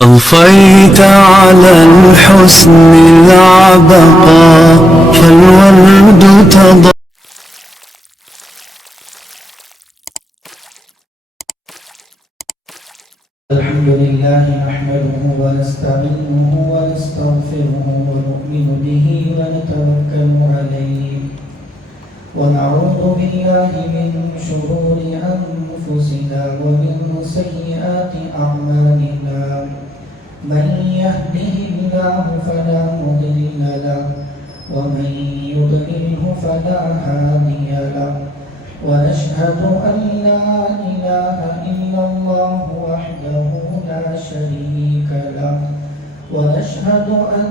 أضفيت على الحسن العبقى فالورد تضاء. الحمد لله نحمده ونستعينه ونستغفره ونؤمن به ونتوكل عليه ونعوذ بالله من شرور أنفسنا ومن سيئات أعمالنا من يهده الله فلا مضل له ومن يضلله فلا هادي له ونشهد أن لا إله إلا الله وحده لا شريك له ونشهد أن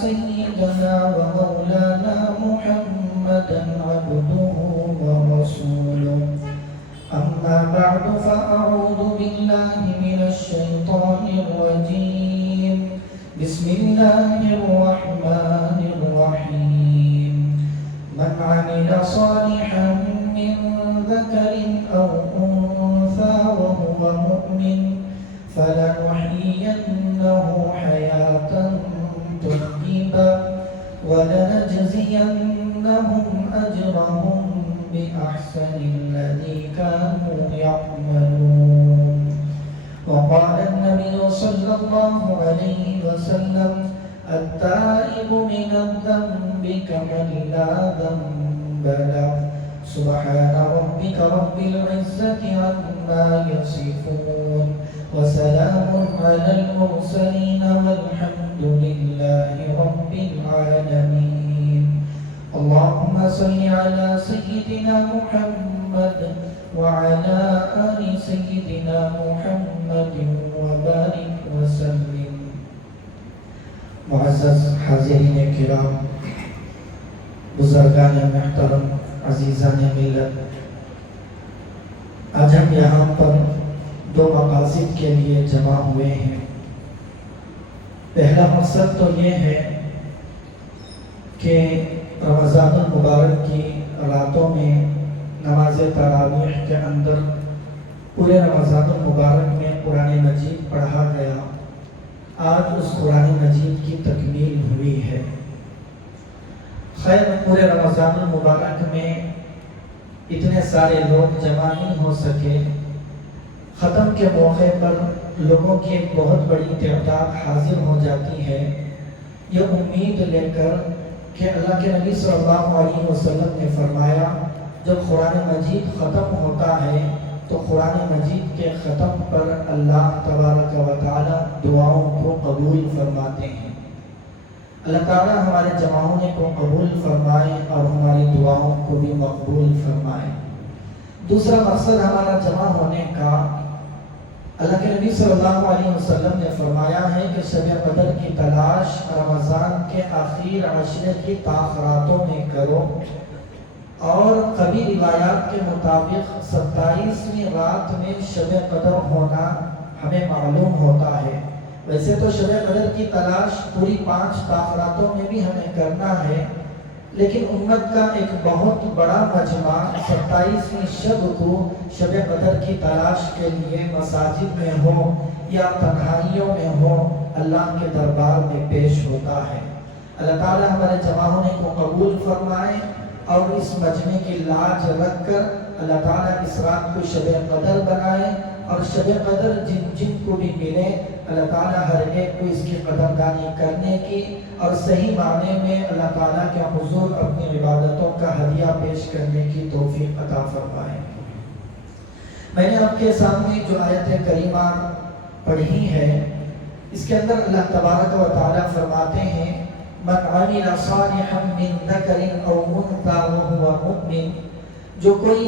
سيدنا ومولانا محمدا عبده ورسوله أما بعد فأعوذ بالله من الشيطان الرجيم بسم الله الرحمن الرحيم من عمل صالحا من ذكر أو أنثى وهو مؤمن فلنحيينه حياة طيبة ولنجزينهم أجرهم بأحسن الذي كانوا يعملون. وقال النبي صلى الله عليه وسلم التائب من الذنب كمن لا ذنب له سبحان ربك رب العزة عما يصفون وسلام على المرسلين والحمد لله رب العالمين. اللهم صل على سيدنا محمد وعلى آل سيدنا محمد وبارك وسلم. معزز حاضرین کرام، بزرگان محترم، عزیزان ملت، آج ہم یہاں پر دو مقاصد کے لیے جمع ہوئے ہیں. پہلا مقصد تو یہ ہے کہ رمضان المبارک کی راتوں میں نماز تراویح کے اندر پورے رمضان المبارک میں قرآن مجید پڑھا گیا. آج اس قرآن مجید کی تکمیل ہوئی ہے. خیر پورے رمضان المبارک میں اتنے سارے لوگ جمع نہیں ہو سکے. ختم کے موقع پر لوگوں کی ایک بہت بڑی تعداد حاضر ہو جاتی ہے، یہ امید لے کر کہ اللہ کے نبی صلی اللہ علیہ وسلم نے فرمایا جب قرآن مجید ختم ہوتا ہے تو قرآن مجید کے ختم پر اللہ تبارک و تعالی دعاؤں کو قبول فرماتے ہیں. اللہ تعالی ہمارے جمع ہونے کو قبول فرمائے اور ہماری دعاؤں کو بھی مقبول فرمائے. دوسرا مقصد ہمارا جمع ہونے کا، اللہ کے نبی صلی اللہ علیہ وسلم نے فرمایا ہے کہ شب قدر کی تلاش رمضان کے آخر عشرے کی تاخراتوں میں کرو، اور کبھی روایات کے مطابق 27ویں رات میں شب قدر ہونا ہمیں معلوم ہوتا ہے. ویسے تو شب قدر کی تلاش پوری 5 تاخراتوں میں بھی ہمیں کرنا ہے، لیکن امت کا ایک بہت بڑا مجمع 27ویں شب کو شب قدر کی تلاش کے لیے مساجد میں ہو یا تنہائیوں میں ہو اللہ کے دربار میں پیش ہوتا ہے. اللہ تعالی ہمارے جمع ہونے کو قبول فرمائے اور اس مجمع کی لاج رکھ کر اللہ تعالیٰ اس رات کو شب قدر بنائے، اور شب قدر جن جن کو بھی ملے اللہ تعالیٰ ہر ایک کو اس کی قدردانی کرنے کی اور صحیح معنی میں اللہ تعالیٰ کے حضور اپنی عبادتوں کا ہدیہ پیش کرنے کی توفیق عطا فرمائے. میں نے آپ کے سامنے جو آیت کریمہ پڑھی ہے اس کے اندر اللہ تبارک و تعالیٰ فرماتے ہیں من عمل صالحا من ذکر او انثى وهو مؤمن، جو کوئی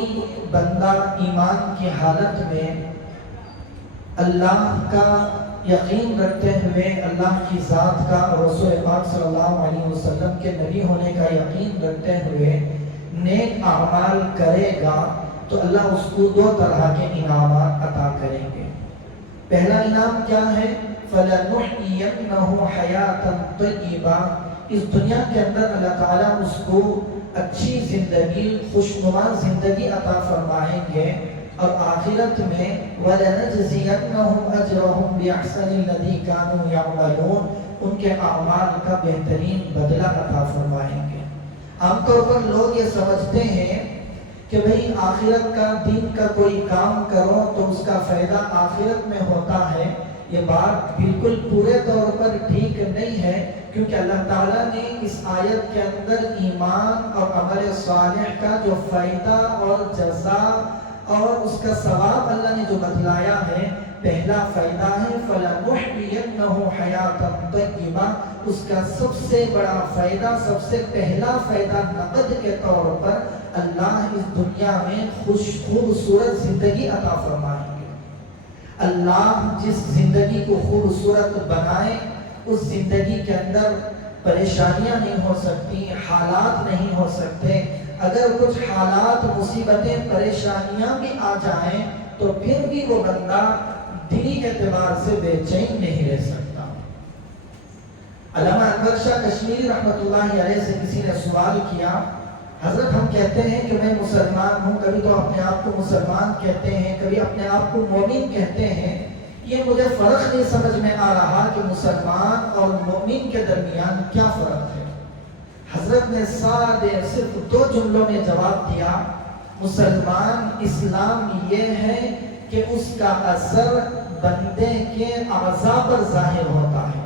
بندہ ایمان کی حالت میں اللہ کا یقین رکھتے ہوئے، اللہ کی ذات کا اور رسول پاک صلی اللہ علیہ وسلم کے نبی ہونے کا یقین رکھتے ہوئے نیک اعمال کرے گا تو اللہ اس کو 2 طرح کے انعامات عطا کریں گے. پہلا انعام کیا ہے؟ فَلَنُحْيِيَنَّهُ حَيَاةً طَيِّبَةً، اس دنیا کے اندر اللہ تعالیٰ اس کو اچھی زندگی، خوشنما زندگی عطا فرمائیں گے. اور آخرت میں وَلَنَجْزِيَنَّهُمْ أَجْرَهُمْ بِأَحْسَنِ الَّذِي كَانُوا يَعْمَلُونَ، ان کے اعمال کا بہترین بدلہ عطا فرمائیں گے۔ عام طور پر لوگ یہ سمجھتے ہیں کہ بھئی آخرت کا، دین کا کوئی کام کرو تو اس کا فائدہ آخرت میں ہوتا ہے۔ یہ بات بالکل پورے طور پر ٹھیک نہیں ہے، کیونکہ اللہ تعالیٰ نے اس آیت کے اندر ایمان اور عمل صالح کا جو فائدہ اور جزا اور اس کا ثواب اللہ نے جو بتلایا ہے، پہلا فائدہ ہے فَلَنُحْيِيَنَّهُ حَيَاةً طَيِّبَةً، اس کا سب سے بڑا فائدہ، سب سے پہلا فائدہ نقد کے طور پر اللہ اس دنیا میں خوبصورت زندگی عطا فرمائیں گے۔ اللہ جس زندگی کو خوبصورت بنائے، اس زندگی کے اندر پریشانیاں نہیں ہو سکتی، حالات نہیں ہو سکتے۔ اگر کچھ حالات، مصیبتیں، پریشانیاں بھی آ جائیں تو پھر بھی وہ بندہ دینی اعتبار سے بے چین نہیں رہ سکتا۔ علامہ انور شاہ کشمیری رحمۃ اللہ علیہ سے کسی نے سوال کیا، حضرت ہم کہتے ہیں کہ میں مسلمان ہوں، کبھی تو اپنے آپ کو مسلمان کہتے ہیں، کبھی اپنے آپ کو مومن کہتے ہیں، یہ مجھے فرق نہیں سمجھ میں آ رہا کہ مسلمان اور مومن کے درمیان کیا فرق ہے۔ حضرت نے سادے صرف 2 جملوں میں جواب دیا، مسلمان اسلام یہ ہے کہ اس کا اثر بندے کے اعضاء پر ظاہر ہوتا ہے،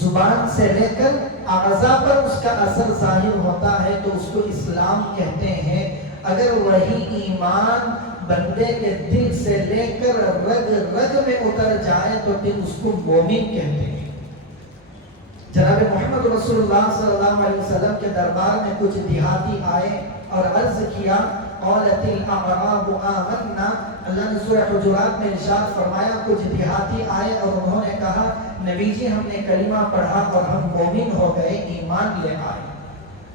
زبان سے لے کر اعضاء پر اس کا اثر ظاہر ہوتا ہے تو اس کو اسلام کہتے ہیں۔ اگر وہی ایمان بندے کے دل سے لے کر رگ رگ میں اتر جائے تو پھر اس کو مومن کہتے ہیں۔ جناب محمد رسول اللہ صلی اللہ علیہ وسلم کے دربار میں کچھ دیہاتی آئے اور عرض کیا، قالت الاعراب آمنا، اللہ نے سورہ حجرات میں ارشاد فرمایا، کچھ دیہاتی آئے اور انہوں نے کہا نبی جی ہم نے کلمہ پڑھا اور ہم مومن ہو گئے، ایمان لے آئے۔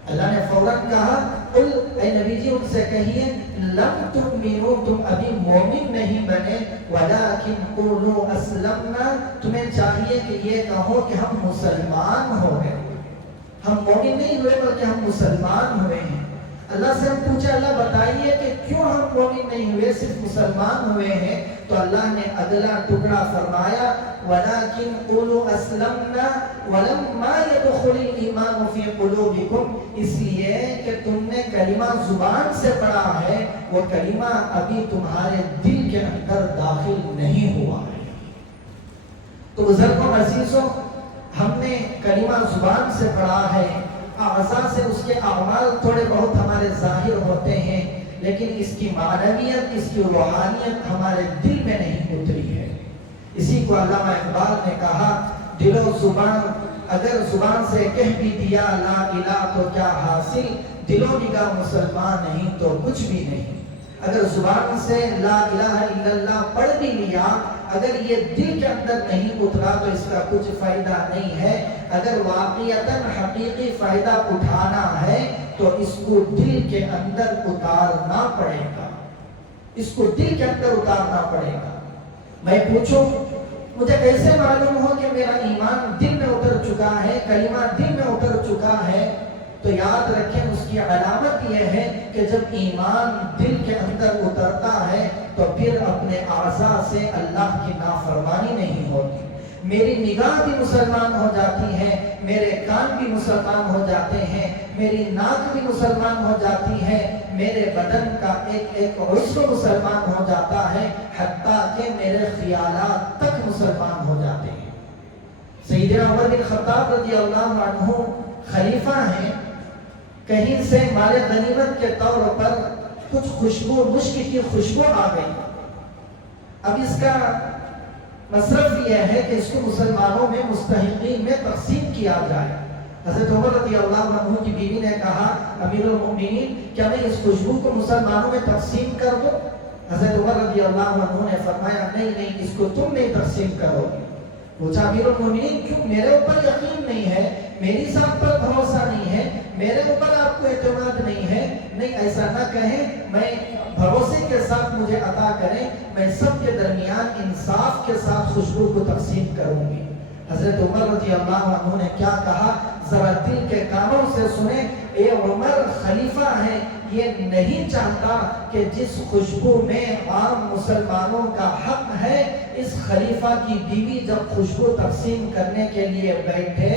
اللہ نے فوراً کہا قل، اے نبی جی ان سے کہیے لم تؤمنوا، تم ابھی مومن نہیں بنے، ولکن قولوا اسلمنا، تمہیں چاہیے کہ یہ کہو کہ ہم مسلمان ہو گئے۔ ہم مومن نہیں ہوئے بلکہ ہم مسلمان ہوئے ہیں۔ اللہ سے ہم پوچھا اللہ بتائیے کہ کیوں ہم مومن نہیں ہوئے، صرف مسلمان ہوئے ہیں؟ تو اللہ نے اگلا ٹکڑا فرمایا وَلَكِنْ قُولُوا أَسْلَمْنَا وَلَمَّا يَدْخُلِ الْإِيمَانُ فِي قُلُوبِكُمْ، اس لیے کہ تم نے کلمہ زبان سے پڑھا ہے، وہ کلمہ ابھی تمہارے دل کے اندر داخل نہیں ہوا ہے۔ تو بزرگوں عزیزوں، ہم نے کلمہ زبان سے پڑھا ہے، اعضاء سے اس کے اعمال تھوڑے بہت ہمارے ظاہر ہوتے ہیں، لیکن اس کی معنویت، اس کی روحانیت ہمارے دل میں نہیں اتری ہے۔ اسی کو علامہ اقبال نے کہا، دل و زبان اگر زبان سے کہہ بھی دیا لا الہ تو کیا حاصل، دل و نگاہ مسلمان نہیں تو کچھ بھی نہیں۔ اگر زبان سے لا الہ الا اللہ پڑھ بھی لیا، اگر یہ دل کے اندر نہیں اترا تو اس کا کچھ فائدہ نہیں ہے۔ اگر واقعتاً حقیقی فائدہ اٹھانا ہے تو اس کو دل کے اندر اتارنا پڑے گا، اس کو دل کے اندر اتارنا پڑے گا۔ میں پوچھوں مجھے کیسے معلوم ہو کہ میرا ایمان دل میں اتر چکا ہے، کلمہ دل میں اتر چکا ہے؟ تو یاد رکھیں اس کی علامت یہ ہے کہ جب ایمان دل کے اندر اترتا ہے تو پھر اپنے اعضاء سے اللہ کی نافرمانی نہیں ہوتی۔ میری نگاہ بھی مسلمان ہو جاتی ہے، میرے کان بھی مسلمان ہو جاتے ہیں، میری ناک بھی مسلمان ہو جاتی ہے، میرے بدن کا ایک ایک عضو مسلمان ہو جاتا ہے، حتیٰ کہ میرے خیالات تک مسلمان ہو جاتے ہیں۔ سیدنا عمر بن خطاب رضی اللہ عنہ خلیفہ ہیں، کہیں سے مال غنیمت کے طور پر کچھ خوشبو، مشک کی خوشبو آ گئی۔ اب اس کا مصرف یہ ہے کہ اس کو مسلمانوں میں مستحقین میں تقسیم کیا جائے۔ حضرت عمر رضی اللہ عنہ کی بیوی نے کہا امیر المؤمنین کیا میں اس خوشبو کو مسلمانوں میں تقسیم کر دوں؟ حضرت عمر رضی اللہ عنہ نے فرمایا نہیں نہیں، اس کو تم نہیں تقسیم کرو گے۔ پوچھا امیر المؤمنین کیوں؟ میرے اوپر یقین نہیں ہے، میری ذات پر بھروسہ نہیں ہے، میرے اوپر آپ کو اعتماد نہیں ہے۔ نہیں ایسا نہ کہیں، میں بھروسے کے ساتھ مجھے عطا کریں، میں سب کے درمیان انصاف کے ساتھ خوشبو کو تقسیم کروں گی۔ حضرت عمر رضی اللہ عنہ نے کیا کہا ذرا دل کے کانوں سے سنیں۔ اے عمر خلیفہ ہیں، یہ نہیں چاہتا کہ جس خوشبو میں عام مسلمانوں کا حق ہے، اس خلیفہ کی بیوی جب خوشبو تقسیم کرنے کے لیے بیٹھے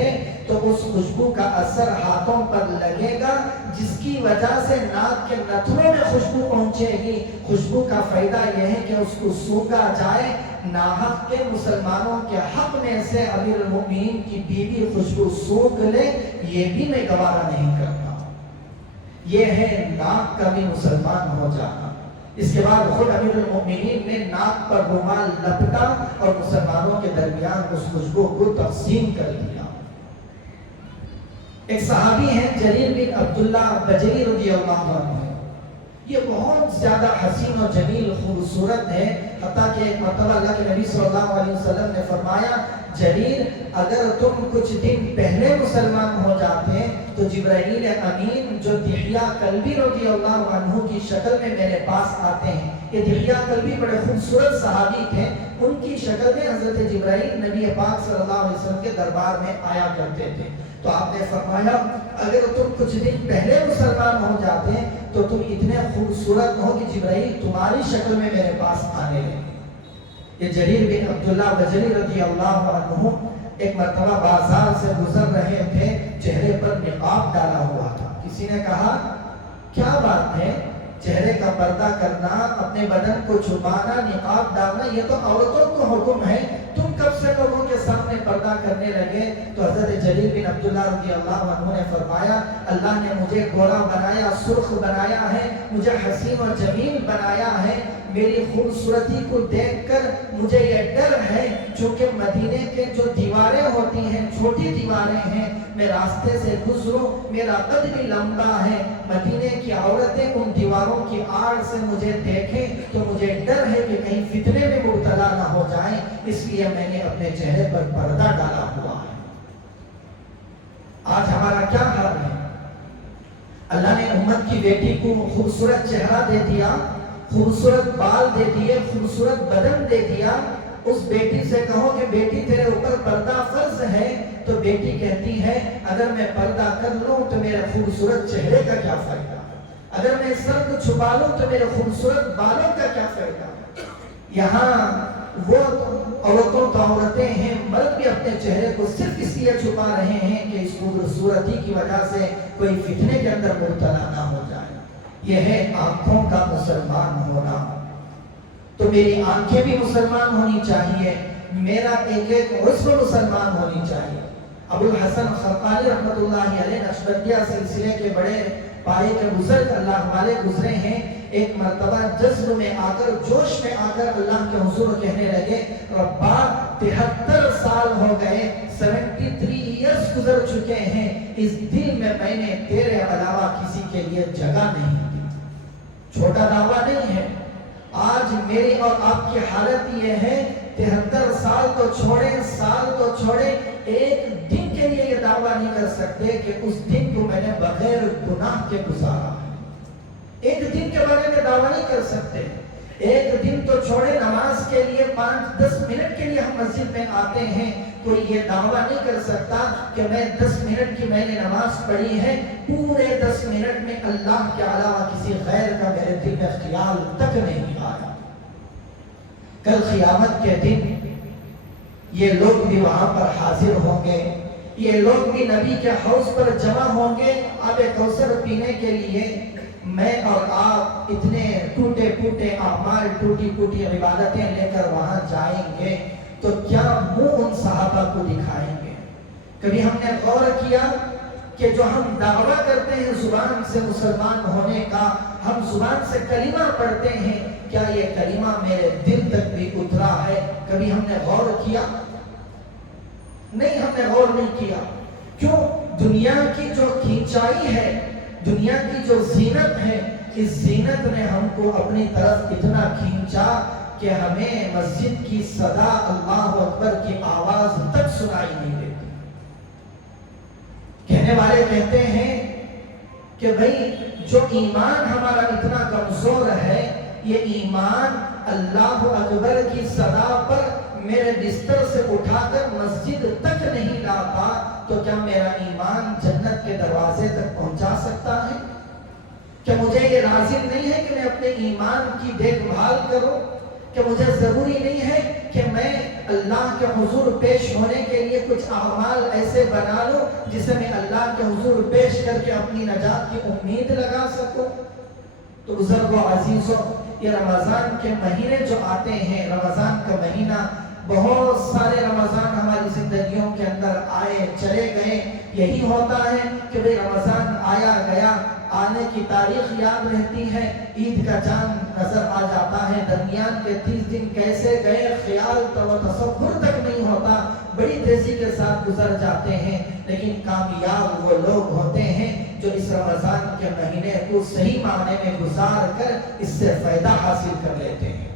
تو اس خوشبو کا اثر ہاتھوں پر لگے گا، جس کی وجہ سے ناک کے نتھنوں میں خوشبو پہنچے گی۔ خوشبو کا فائدہ یہ ہے کہ اس کو سونگا جائے، ناحق کے مسلمانوں کے حق میں سے امیر المؤمنین کی بیوی خوشبو سونگ لے، یہ بھی میں گوارا نہیں کرتا۔ یہ ہے ناک کا بھی مسلمان ہو جانا۔ اس کے بعد خود امیر المؤمنین نے ناک پر رومال لپٹا اور مسلمانوں کے درمیان اس خوشبو کو تقسیم کر دیا۔ ایک صحابی ہیں جریر بن عبداللہ بجلی رضی اللہ عنہ، یہ بہت زیادہ حسین و جمیل خوبصورت ہے، حتیٰ کہ ایک مرتبہ اللہ کے نبی صلی اللہ علیہ وسلم نے فرمایا، جریر اگر تم کچھ دن پہلے مسلمان ہو جاتے تو جبرائیل امین جو دحیہ کلبی رضی اللہ عنہ کی شکل میں میرے پاس آتے ہیں، یہ دحیہ کلبی بڑے خوبصورت صحابی تھے، ان کی شکل میں حضرت جبرائیل نبی پاک صلی اللہ علیہ وسلم کے دربار میں آیا کرتے تھے۔ تو آپ نے فرمایا اگر تم کچھ دن پہلے مسلمان ہو جاتے تو تم اتنے خوبصورت ہو کہ جبرائیل تمہاری شکل میں میرے پاس آنے لگے۔ یہ جریر بن عبداللہ بجلی رضی اللہ عنہ ایک مرتبہ بازار سے گزر رہے تھے، چہرے پر نقاب ڈالا ہوا تھا۔ کسی نے کہا کیا بات ہے، چہرے کا پردہ کرنا، اپنے بدن کو چھپانا، نقاب ڈالنا، یہ تو عورتوں کو حکم ہے، تم کب سے لوگوں کے سامنے پردہ کرنے لگے؟ تو حضرت جریر بن عبداللہ رضی اللہ عنہ نے فرمایا اللہ نے مجھے گورا بنایا، سرخ بنایا ہے، مجھے حسین و جمیل بنایا ہے، میری خوبصورتی کو دیکھ کر مجھے یہ ڈر ہے چونکہ مدینے کے جو دیواریں ہوتی ہیں چھوٹی دیواریں ہیں، میں راستے سے گزروں، میرا قد بھی لمبا ہے، مدینے کی عورتیں ان دیواروں کی آڑ سے مجھے دیکھیں تو مجھے ڈر ہے کہ کہیں فتنے میں مبتلا نہ ہو جائیں، اس لیے میں نے اپنے چہرے پر پردہ ڈالا ہوا ہے۔ آج ہمارا کیا حال ہے؟ اللہ نے امت کی بیٹی کو خوبصورت چہرہ دے دیا، خوبصورت بال دے دیے، خوبصورت بدن دے دیا، اس بیٹی سے کہو کہ بیٹی تیرے اوپر پردہ فرض ہے، تو بیٹی کہتی ہے اگر میں پردہ کر لوں تو میرے خوبصورت چہرے کا کیا فائدہ، اگر میں سر کو چھپا لوں تو میرے خوبصورت بالوں کا کیا فائدہ۔ یہاں وہ عورتوں تو عورتیں ہیں، مرد بھی اپنے چہرے کو صرف اس لیے چھپا رہے ہیں کہ اس خوبصورتی کی وجہ سے کوئی فتنے کے اندر مبتلا نہ ہو جائے۔ یہ ہے آنکھوں کا مسلمان ہونا۔ تو میری آنکھیں بھی مسلمان ہونی چاہیے، میرا ایک ایک عضو مسلمان ہونی چاہیے۔ ابو الحسن خرقانی رحمۃ اللہ علیہ نقشبندیہ سلسلے کے بڑے پائے کے بزرگ اللہ والے گزرے ہیں، ایک مرتبہ جذب میں آ کر، جوش میں آ کر اللہ کے حضور کہنے لگے ربا 73 سال ہو گئے، 73 ایئرز گزر چکے ہیں، اس دل میں نے تیرے علاوہ کسی کے لیے جگہ نہیں دی۔ چھوٹا دعویٰ نہیں ہے، آج میری اور آپ کی حالت یہ ہے 73 سال تو چھوڑیں، سال تو چھوڑیں، ایک دن کے لیے یہ دعویٰ نہیں کر سکتے کہ اس دن کو میں نے بغیر گناہ کے گزارا ہے۔ ایک دن کے بارے میں دعویٰ نہیں کر سکتے، ایک دن تو چھوڑے، نماز کے لیے 5-10 منٹ کے لیے ہم مسجد میں آتے ہیں، کوئی یہ دعویٰ نہیں کر سکتا کہ میں 10 منٹ کی میں نے نماز پڑھی ہے، پورے 10 منٹ میں اللہ کے علاوہ کسی غیر کا میرے دل میں خیال تک نہیں آیا۔ کل قیامت کے دن یہ لوگ بھی وہاں پر حاضر ہوں گے، یہ لوگ بھی نبی کے حوض پر جمع ہوں گے آب کوثر پینے کے لیے۔ میں اور آپ اتنے ٹوٹے پھوٹے اعمال، ٹوٹی پھوٹی عبادتیں لے کر وہاں جائیں گے تو کیا منہ ان صحابہ کو دکھائیں گے؟ کبھی ہم نے غور کیا کہ جو ہم دعویٰ کرتے ہیں زبان سے مسلمان ہونے کا، ہم زبان سے کلمہ پڑھتے ہیں، کیا یہ کلمہ میرے دل تک بھی اترا ہے؟ کبھی ہم نے غور کیا؟ نہیں، ہم نے غور نہیں کیا۔ کیوں؟ دنیا کی جو کھینچائی ہے، دنیا کی جو زینت ہے، اس زینت نے ہم کو اپنی طرف اتنا کھینچا کہ ہمیں مسجد کی صدا اللہ اکبر کی آواز تک سنائی نہیں دیتی۔ کہنے والے کہتے ہیں کہ بھئی جو ایمان ہمارا اتنا کمزور ہے، یہ ایمان اللہ اکبر کی صدا پر میرے بستر سے اٹھا کر مسجد تک نہیں لاتا تو کیا میرا ایمان جنت کے دروازے تک پہنچا سکتا ہے؟ کہ مجھے یہ لازم نہیں ہے کہ میں اپنے ایمان کی دیکھ بھال کروں، کہ مجھے ضروری نہیں ہے کہ میں اللہ کے حضور پیش ہونے کے لیے کچھ اعمال ایسے بنا لوں جسے میں اللہ کے حضور پیش کر کے اپنی نجات کی امید لگا سکوں۔ تو بزرگوں عزیزوں، یہ رمضان کے مہینے جو آتے ہیں، رمضان کا مہینہ، بہت سارے رمضان ہماری زندگیوں کے اندر آئے چلے گئے، یہی ہوتا ہے کہ بھئی رمضان آیا گیا، آنے کی تاریخ یاد رہتی ہے، عید کا چاند نظر آ جاتا ہے، درمیان کے 30 دن کیسے گئے خیال و تصور تک نہیں ہوتا، بڑی تیزی کے ساتھ گزر جاتے ہیں۔ لیکن کامیاب وہ لوگ ہوتے ہیں جو اس رمضان کے مہینے کو صحیح معنی میں گزار کر اس سے فائدہ حاصل کر لیتے ہیں۔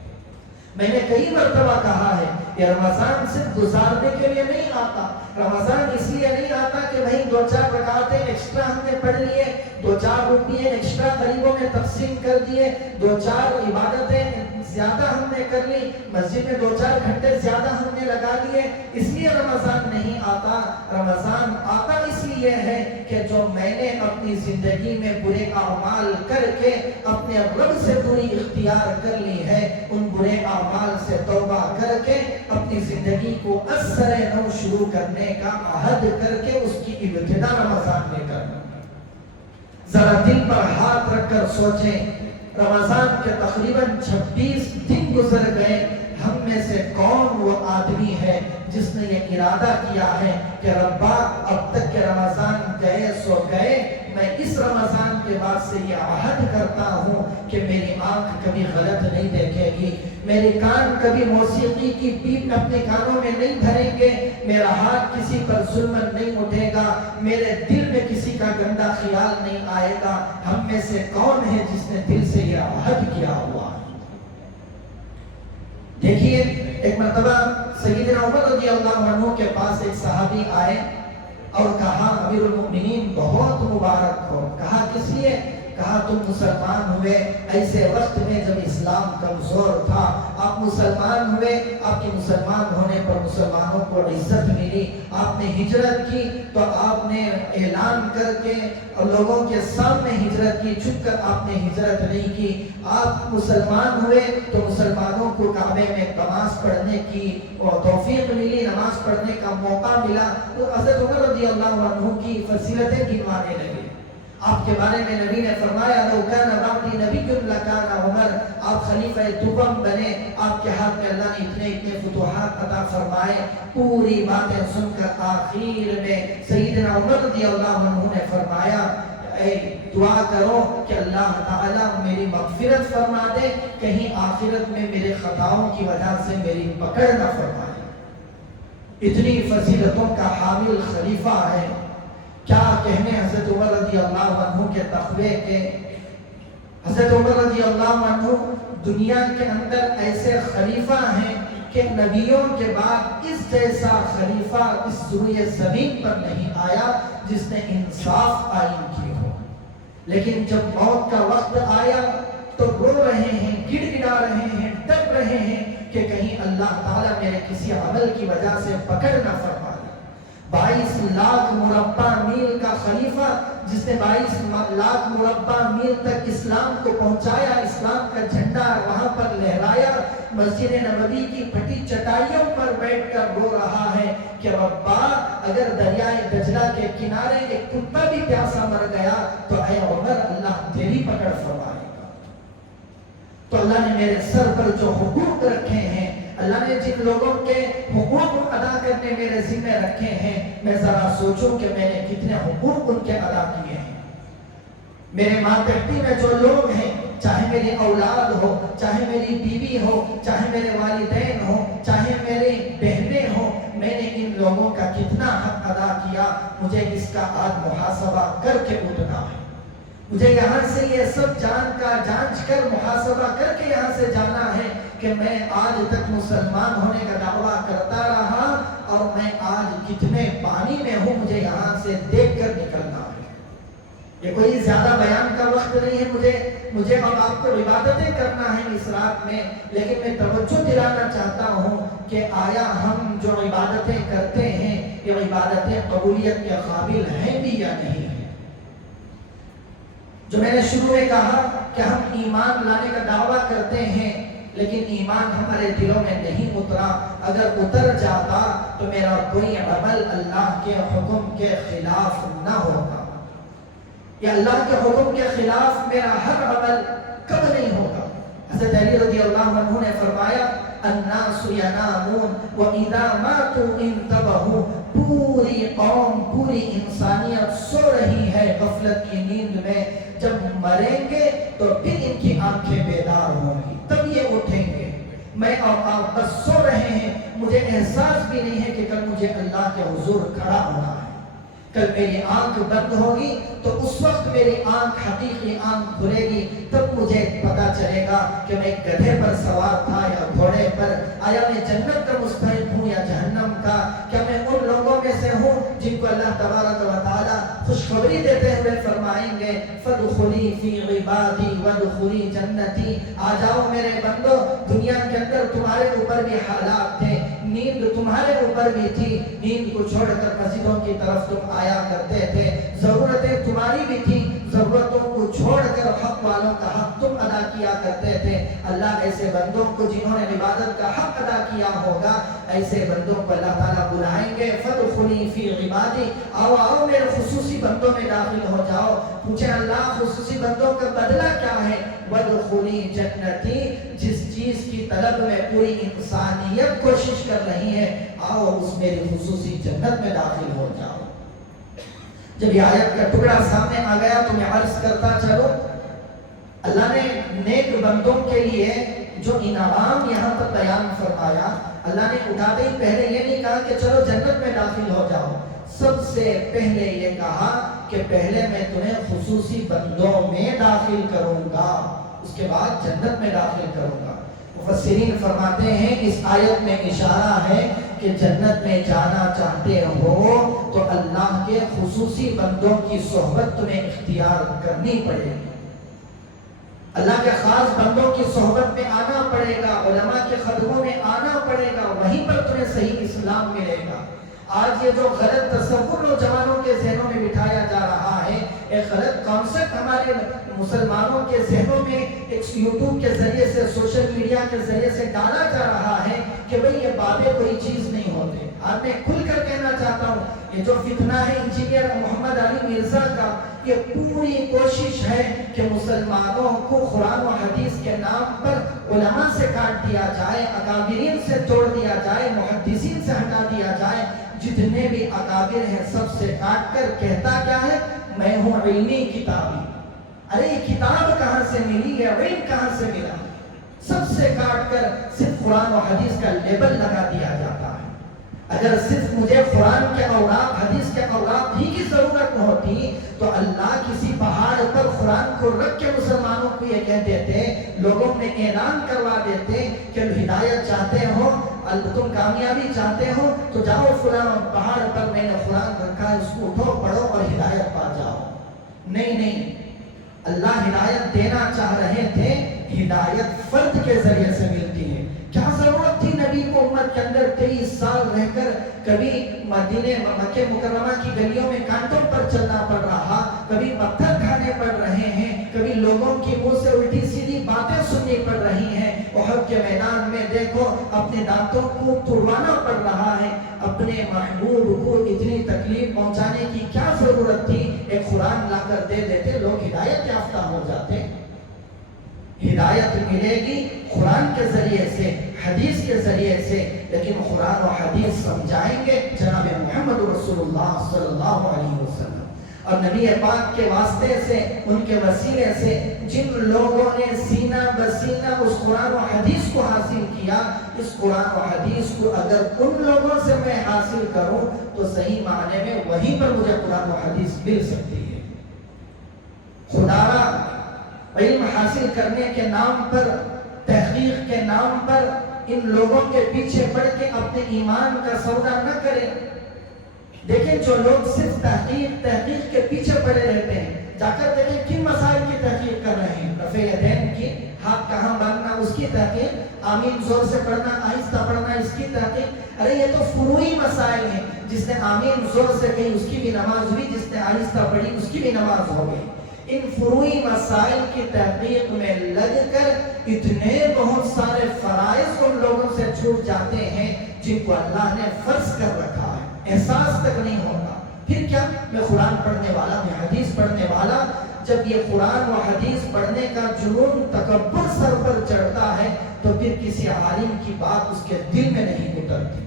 میں نے کئی مرتبہ کہا ہے کہ رمضان صرف گزارنے کے لیے نہیں آتا، رمضان اس لیے نہیں آتا کہ بھئی 2-4 رکعتیں ایکسٹرا ہم نے پڑھ لیے، 2-4 روپیے ایکسٹرا غریبوں میں تقسیم کر دیے، 2-4 عبادتیں زیادہ ہم نے کر لی، مسجد میں 2-4 گھنٹے زیادہ ہم نے لگا لیے، اس لیے رمضان نہیں آتا۔ رمضان آتا اس لیے ہے کہ جو میں نے اپنی زندگی میں برے اعمال کر کے اپنے رب سے دوری اختیار کر لی ہے، ان برے اعمال سے توبہ کر کے اپنی زندگی کو از سر نو شروع کرنے کا عہد کر کے اس کی ابتدا رمضان میں کرنا۔ ذرا دل پر ہاتھ رکھ کر سوچیں، رمضان کے تقریباً 26 دن گزر گئے، ہم میں سے کون وہ آدمی ہے جس نے یہ ارادہ کیا ہے کہ ربا اب تک کے رمضان گئے سو گئے، میں اس رمضان کے بعد سے یہ عہد کرتا ہوں کہ میری آنکھ کبھی غلط نہیں دیکھے گی، میرے کان کبھی موسیقی کی پیپ اپنے کانوں میں نہیں بھریں گے، میرا ہاتھ کسی پر ظلم نہیں اٹھے گا، میرے دل میں کسی کا گندا خیال نہیں آئے گا۔ ہم میں سے کون ہے جس نے دل سے یہ عہد کیا ہوا ہے؟ دیکھیے، ایک مرتبہ سیدنا عمر رضی اللہ عنہ کے پاس ایک صحابی آئے اور کہا امیر المؤمنین بہت مبارک ہو۔ کہا کس لیے؟ کہا تم مسلمان ہوئے ایسے وقت میں جب اسلام کمزور تھا، آپ مسلمان ہوئے، آپ کے مسلمان ہونے پر مسلمانوں کو عزت ملی، آپ نے ہجرت کی تو آپ نے اعلان کر کے لوگوں کے سامنے ہجرت کی، چھپ کر آپ نے ہجرت نہیں کی، آپ مسلمان ہوئے تو مسلمانوں کو کعبے میں نماز پڑھنے کی توفیق ملی، نماز پڑھنے کا موقع ملا، تو حضرت عمر رضی اللہ عنہ کی فضیلتیں گنوانے لگے۔ آپ کے بارے میں نبی نے فرمایا لو کان بعدی نبی لکان عمر، آپ خلیفہ دوم بنے، آپ کے ہاتھ میں اللہ نے اتنے فتوحات عطا فرمائے۔ پوری باتیں سن کر آخر میں سیدنا عمر رضی اللہ عنہ نے فرمایا اے دعا کرو کہ اللہ تعالیٰ میری مغفرت فرما دے، کہیں آخرت میں میرے خطاؤں کی وجہ سے میری پکڑ نہ فرمائے۔ اتنی فضیلتوں کا حامل خلیفہ ہے، کیا کہنے حضرت عمر رضی اللہ عنہ کے تقوی کے۔ حضرت عمر رضی اللہ عنہ دنیا کے اندر ایسے خلیفہ ہیں کہ نبیوں کے بعد اس جیسا خلیفہ اس روئے زمین پر نہیں آیا جس نے انصاف قائم کی ہو۔ لیکن جب موت کا وقت آیا تو رو رہے ہیں، گڑ گڑا رہے ہیں، ڈر رہے ہیں کہ کہیں اللہ تعالیٰ میرے کسی عمل کی وجہ سے پکڑ نہ فرما دے۔ 22 لاکھ مربع میل کا خلیفہ جس نے 22 لاکھ مربع میل تک اسلام کو پہنچایا، اسلام کا جھنڈا وہاں پر لہرایا، مسجد نبوی کی پھٹی چٹائیوں پر بیٹھ کر رو رہا ہے کہ ربا اگر دریائے دجلہ کے کنارے ایک کتا بھی پیاسا مر گیا تو اے عمر اللہ تیری پکڑ فرمائے گا۔ تو اللہ نے میرے سر پر جو حقوق رکھے ہیں، اللہ نے جن لوگوں کے حقوق ادا کرنے میرے ذمہ رکھے ہیں، میں ذرا سوچوں کہ میں نے کتنے حقوق ان کے ادا کیے ہیں۔ میرے ماتحتی میں جو لوگ ہیں، چاہے میری اولاد ہو، چاہے میری بیوی ہو، چاہے میرے والدین ہو، چاہے میری بہنیں ہوں، میں نے ان لوگوں کا کتنا حق ادا کیا، مجھے اس کا آج محاسبہ کر کے اٹھنا ہے۔ مجھے یہاں سے یہ سب جانچ کر محاسبہ کر کے یہاں سے جانا ہے کہ میں آج تک مسلمان ہونے کا دعویٰ کرتا رہا اور میں آج کتنے پانی میں ہوں، مجھے یہاں سے دیکھ کر نکلنا ہے۔ یہ کوئی زیادہ بیان کا وقت نہیں ہے، مجھے اب آپ کو عبادتیں کرنا ہے اس رات میں، لیکن میں توجہ دلانا چاہتا ہوں کہ آیا ہم جو عبادتیں کرتے ہیں یہ عبادتیں قبولیت کے قابل ہیں بھی یا نہیں ہیں۔ جو میں نے شروع میں کہا کہ ہم ایمان لانے کا دعویٰ کرتے ہیں لیکن ایمان ہمارے دلوں میں نہیں اترا. اگر اتر جاتا تو میرا کوئی عمل اللہ کے حکم کے خلاف نہ ہوتا. یا اللہ کے حکم کے خلاف میرا ہر عمل کب نہیں ہوگا. حضرت علی رضی اللہ عنہ نے فرمایا الناس ینامون واذا ماتوا انتبہوا. پوری قوم پوری انسانیت سو رہی ہے غفلت کی نیند میں. جب مریں گے تو پھر ان کی آنکھیں بیدار ہوں گی, تب یہ اٹھیں گے. میں اور آپ بس سو رہے ہیں, مجھے احساس بھی نہیں ہے کہ کل مجھے اللہ کے حضور کھڑا ہونا ہے. کل میری آنکھ بند ہوگی تو اس وقت میری آنکھ حقیقی آنکھ کھلے گی. تب مجھے پتا چلے گا کہ میں گدھے پر سوار تھا یا گھوڑے پر. آیا میں جنت کا مستحق ہوں یا جہنم کا. کیا میں ان لوگوں میں سے ہوں جن کو اللہ تبارک و تعالی خوشخبری دیتے ہوئے فرمائیں گے فادخلی فی عبادی وادخلی جنتی. آ جاؤ میرے بندو, دنیا کے اندر تمہارے اوپر بھی حالات تھے, نیند تمہارے اوپر بھی تھی. نیند کو چھوڑ کر مسجدوں کی طرف تم آیا کرتے تھے. ضرورتیں تمہاری بھی تھی, ضرورتوں کو چھوڑ کر حق والوں کا حق تم ادا کیا کرتے تھے. اللہ ایسے بندوں کو جنہوں نے عبادت کا حق ادا کیا ہوگا, ایسے بندوں کو اللہ تعالیٰ بلائیں گے فادخلی فی عبادی. آؤ آؤ میرے خصوصی بندوں میں داخل ہو جاؤ. پوچھیں اللہ خصوصی بندوں کا بدلہ کیا ہے؟ وادخلی جنتی. جس چیز کی طلب میں پوری انسانیت کوشش کر رہی ہے, آؤ اس میری خصوصی جنت میں داخل ہو جاؤ. جب یہ آیت کا ٹکڑا سامنے آ گیا تو میں عرض کرتا چلو, اللہ نے نیک بندوں کے لیے جو انعام یہاں پر بیان فرمایا, اللہ نے اٹھاتے ہی پہلے یہ نہیں کہا کہ چلو جنت میں داخل ہو جاؤ. سب سے پہلے یہ کہا کہ پہلے میں تمہیں خصوصی بندوں میں داخل کروں گا, اس کے بعد جنت میں داخل کروں گا. مفسرین فرماتے ہیں اس آیت میں اشارہ ہے کہ جنت میں جانا چاہتے ہو تو اللہ کے خصوصی بندوں کی صحبت تمہیں اختیار کرنی پڑے گی. اللہ کے خاص بندوں کی صحبت میں آنا پڑے گا, علماء کے قدموں میں آنا پڑے گا, وہیں پر تمہیں صحیح اسلام ملے گا. آج یہ جو غلط تصور نوجوانوں کے ذہنوں میں بٹھایا جا رہا ہے, ایک غلط کانسیپٹ ہمارے مسلمانوں کے ذہنوں میں ایک یوٹیوب کے ذریعے سے, سوشل میڈیا کے ذریعے سے ڈالا جا رہا ہے کہ بھئی یہ باتیں کوئی چیز نہیں ہوتے. آج میں کھل کر کہنا چاہتا ہوں, یہ جو فتنہ ہے انجینئر محمد علی مرزا کا, یہ پوری کوشش ہے کہ مسلمانوں کو قرآن و حدیث کے نام پر علماء سے کاٹ دیا جائے, اکابرین سے توڑ دیا جائے, محدثین سے ہٹا دیا جائے. جتنے بھی اکابر ہیں سب سے کاٹ کر کہتا کیا ہے, میں ہوں علمی کتابی. ارے یہ کتاب کہاں سے ملی ہے, علم کہاں سے ملا؟ سب سے کاٹ کر صرف قرآن و حدیث کا لیبل لگا دیا جاتا ہے. اگر صرف مجھے قرآن کے اوراق, حدیث کے اوراق ہی کی ضرورت ہوتی تو اللہ کسی پہاڑ پر قرآن کو رکھ کے مسلمانوں کو یہ کہہ دیتے, لوگوں میں اعلان کروا دیتے کہ ہدایت چاہتے ہو, تم کامیابی چاہتے ہو تو جاؤ فلاں پہاڑ پر میں نے قرآن رکھا ہے, اس کو اٹھو پڑھو اور ہدایت پا جاؤ. نہیں نہیں, اللہ ہدایت دینا چاہ رہے تھے, ہدایت فرد کے ذریعے سے ملتی ہے. کیا ضرورت تھی نبی کو امت کے اندر 23 سال رہ کر کبھی مدینے مکہ مکرمہ کی گلیوں میں کانٹوں پر چلنا پڑ رہا, کبھی پتھر کھانے پڑ رہے ہیں, کبھی لوگوں کی منہ سے الٹی سیدھی باتیں سننی پڑ رہی ہیں. احد کے میدان میں دیکھو اپنے دانتوں کو توڑوانا پڑ رہا ہے. اپنے محبوب کو اتنی تکلیف پہنچانے کی کیا ضرورت تھی؟ ایک قرآن لا کر دے دیتے, لوگ ہدایت یافتہ ہو جاتے. ہدایت ملے گی قرآن کے ذریعے سے, حدیث کے ذریعے سے, لیکن قرآن و حدیث سمجھائیں گے جناب محمد رسول اللہ صلی اللہ علیہ وسلم. اور نبی پاک کے واسطے سے, ان کے وسیلے سے جن لوگوں نے سینہ بسینہ اس قرآن و حدیث کو حاصل کیا, اس قرآن و حدیث کو اگر ان لوگوں سے میں حاصل کروں تو صحیح معنی میں وہیں پر مجھے قرآن و حدیث مل سکتی ہے. خدا را علم حاصل کرنے کے نام پر, تحقیق کے نام پر ان لوگوں کے پیچھے پڑ کے اپنے ایمان کا سودا نہ کریں. دیکھیں جو لوگ صرف تحقیق کے پیچھے پڑے رہتے ہیں, جا کر دیکھیں کن مسائل کی تحقیق کر رہے ہیں. رفع یدین کی, ہاتھ کہاں باندھنا اس کی تحقیق, آمین زور سے پڑھنا آہستہ پڑھنا اس کی تحقیق. ارے یہ تو فروعی مسائل ہیں. جس نے آمین زور سے کہی اس کی بھی نماز ہوئی, جس نے آہستہ پڑھی اس کی بھی نماز ہو گئی. ان فروعی مسائل کی تحقیق میں لگ کر اتنے بہت سارے فرائض ان لوگوں سے چھوٹ جاتے ہیں جن کو اللہ نے فرض کر رکھا ہے، احساس تک نہیں ہوتا۔ پھر کیا، میں قرآن پڑھنے والا، میں حدیث پڑھنے والا، جب یہ قرآن و حدیث پڑھنے کا جنون تکبر سر پر چڑھتا ہے تو پھر کسی عالم کی بات اس کے دل میں نہیں اترتی،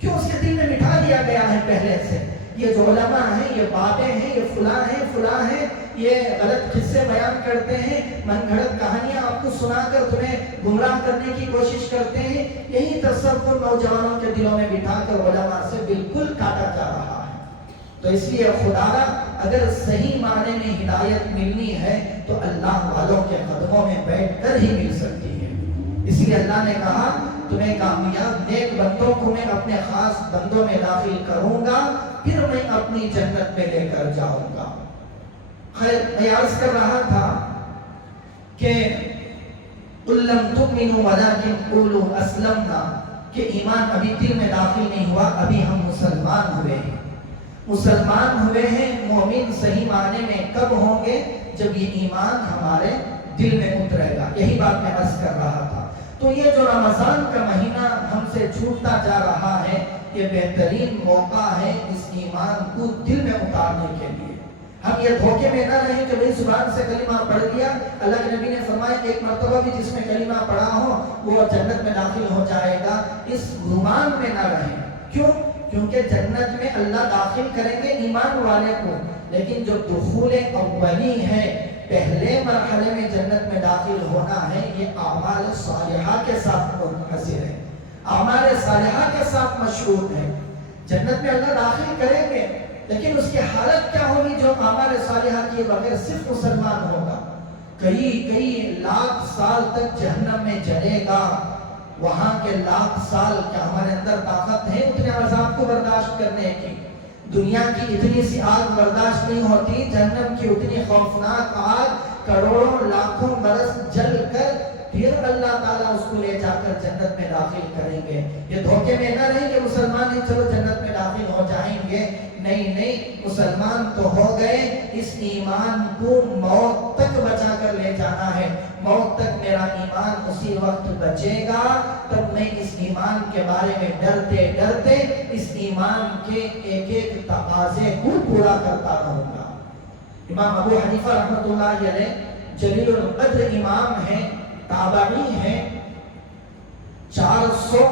کیوں اس کے دل میں بٹھا دیا گیا ہے پہلے سے۔ یہ جو علماء ہیں، یہ بابیں ہیں، یہ فلاں ہیں، یہ غلط قصے بیان کرتے ہیں، من گھڑت کہانیاں آپ کو سنا کر تمہیں گمراہ کرنے کی کوشش کرتے ہیں، یہی تصور نوجوانوں کے دلوں میں بٹھا کر علماء سے بالکل کاٹا جا رہا ہے۔ تو اس لیے خدا را اگر صحیح معنی میں ہدایت ملنی ہے تو اللہ والوں کے قدموں میں بیٹھ کر ہی مل سکتی ہے۔ اس لیے اللہ نے کہا تمہیں کامیاب نیک بندوں کو میں اپنے خاص بندوں میں داخل کروں گا، پھر میں اپنی جنت میں لے کر جاؤں گا۔ خیر، میں عرض کر رہا تھا کہ قُل لَّمْ تُؤْمِنُوا وَلَٰكِنْ قُولُوا أَسْلَمْنَا، کہ ایمان ابھی دل میں داخل نہیں ہوا، ابھی ہم مسلمان ہوئے ہیں۔ مسلمان ہوئے ہیں، مومن صحیح معنی میں کب ہوں گے؟ جب یہ ایمان ہمارے دل میں اترے گا۔ یہی بات میں عرض کر رہا تھا۔ تو یہ جو رمضان کا مہینہ ہم سے چھوٹتا جا رہا ہے، یہ بہترین موقع ہے اس ایمان کو دل میں اتارنے کے لیے۔ ہم یہ دھوکے میں نہ رہیں کہ بھئی زبان سے کلمہ پڑھ لیا، اللہ کے نبی نے فرمایا ایک مرتبہ بھی جس میں کلمہ پڑھا ہو وہ جنت میں داخل ہو جائے گا، اس گمان میں نہ رہیں۔ کیوں؟ کیونکہ جنت میں اللہ داخل کریں گے ایمان والے کو، لیکن جو دخول اولی ہے، پہلے مرحلے میں جنت میں داخل ہونا ہے، یہ اعمال صالحہ کے ساتھ منحصر ہے، اعمال صالحہ کے ساتھ مشروط ہے۔ جنت میں اللہ داخل کریں گے، لیکن اس کی حالت کیا ہوگی؟ جو اعمال صالحہ کیے بغیر صرف مسلمان ہوگا، کئی لاکھ سال تک جہنم میں جلے گا۔ وہاں کے لاکھ سال کیا ہمارے اندر طاقت ہے اتنے عذاب کو برداشت کرنے کی؟ دنیا کی اتنی سی آگ برداشت نہیں ہوتی، جہنم کی اتنی خوفناک آگ کروڑوں لاکھوں برس جل کر پھر اللہ تعالیٰ اس کو لے جا کر جنت میں داخل کریں گے۔ یہ دھوکے میں نہ رہیں کہ مسلمان ہی چلو جنت میں داخل ہو جائیں گے، نہیں، مسلمان تو ہو گئے، اس ایمان کو موت تک بچا کر لے جانا ہے۔ موت تک میرا ایمان اسی وقت بچے گا تب میں اس ایمان کے بارے میں ڈرتے ڈرتے اس ایمان کے ایک ایک تقاضے کو پورا کرتا رہوں گا۔ امام ابو حنیفہ رحمۃ اللہ علیہ جلیل القدر امام ہیں، تابعی ہیں، 400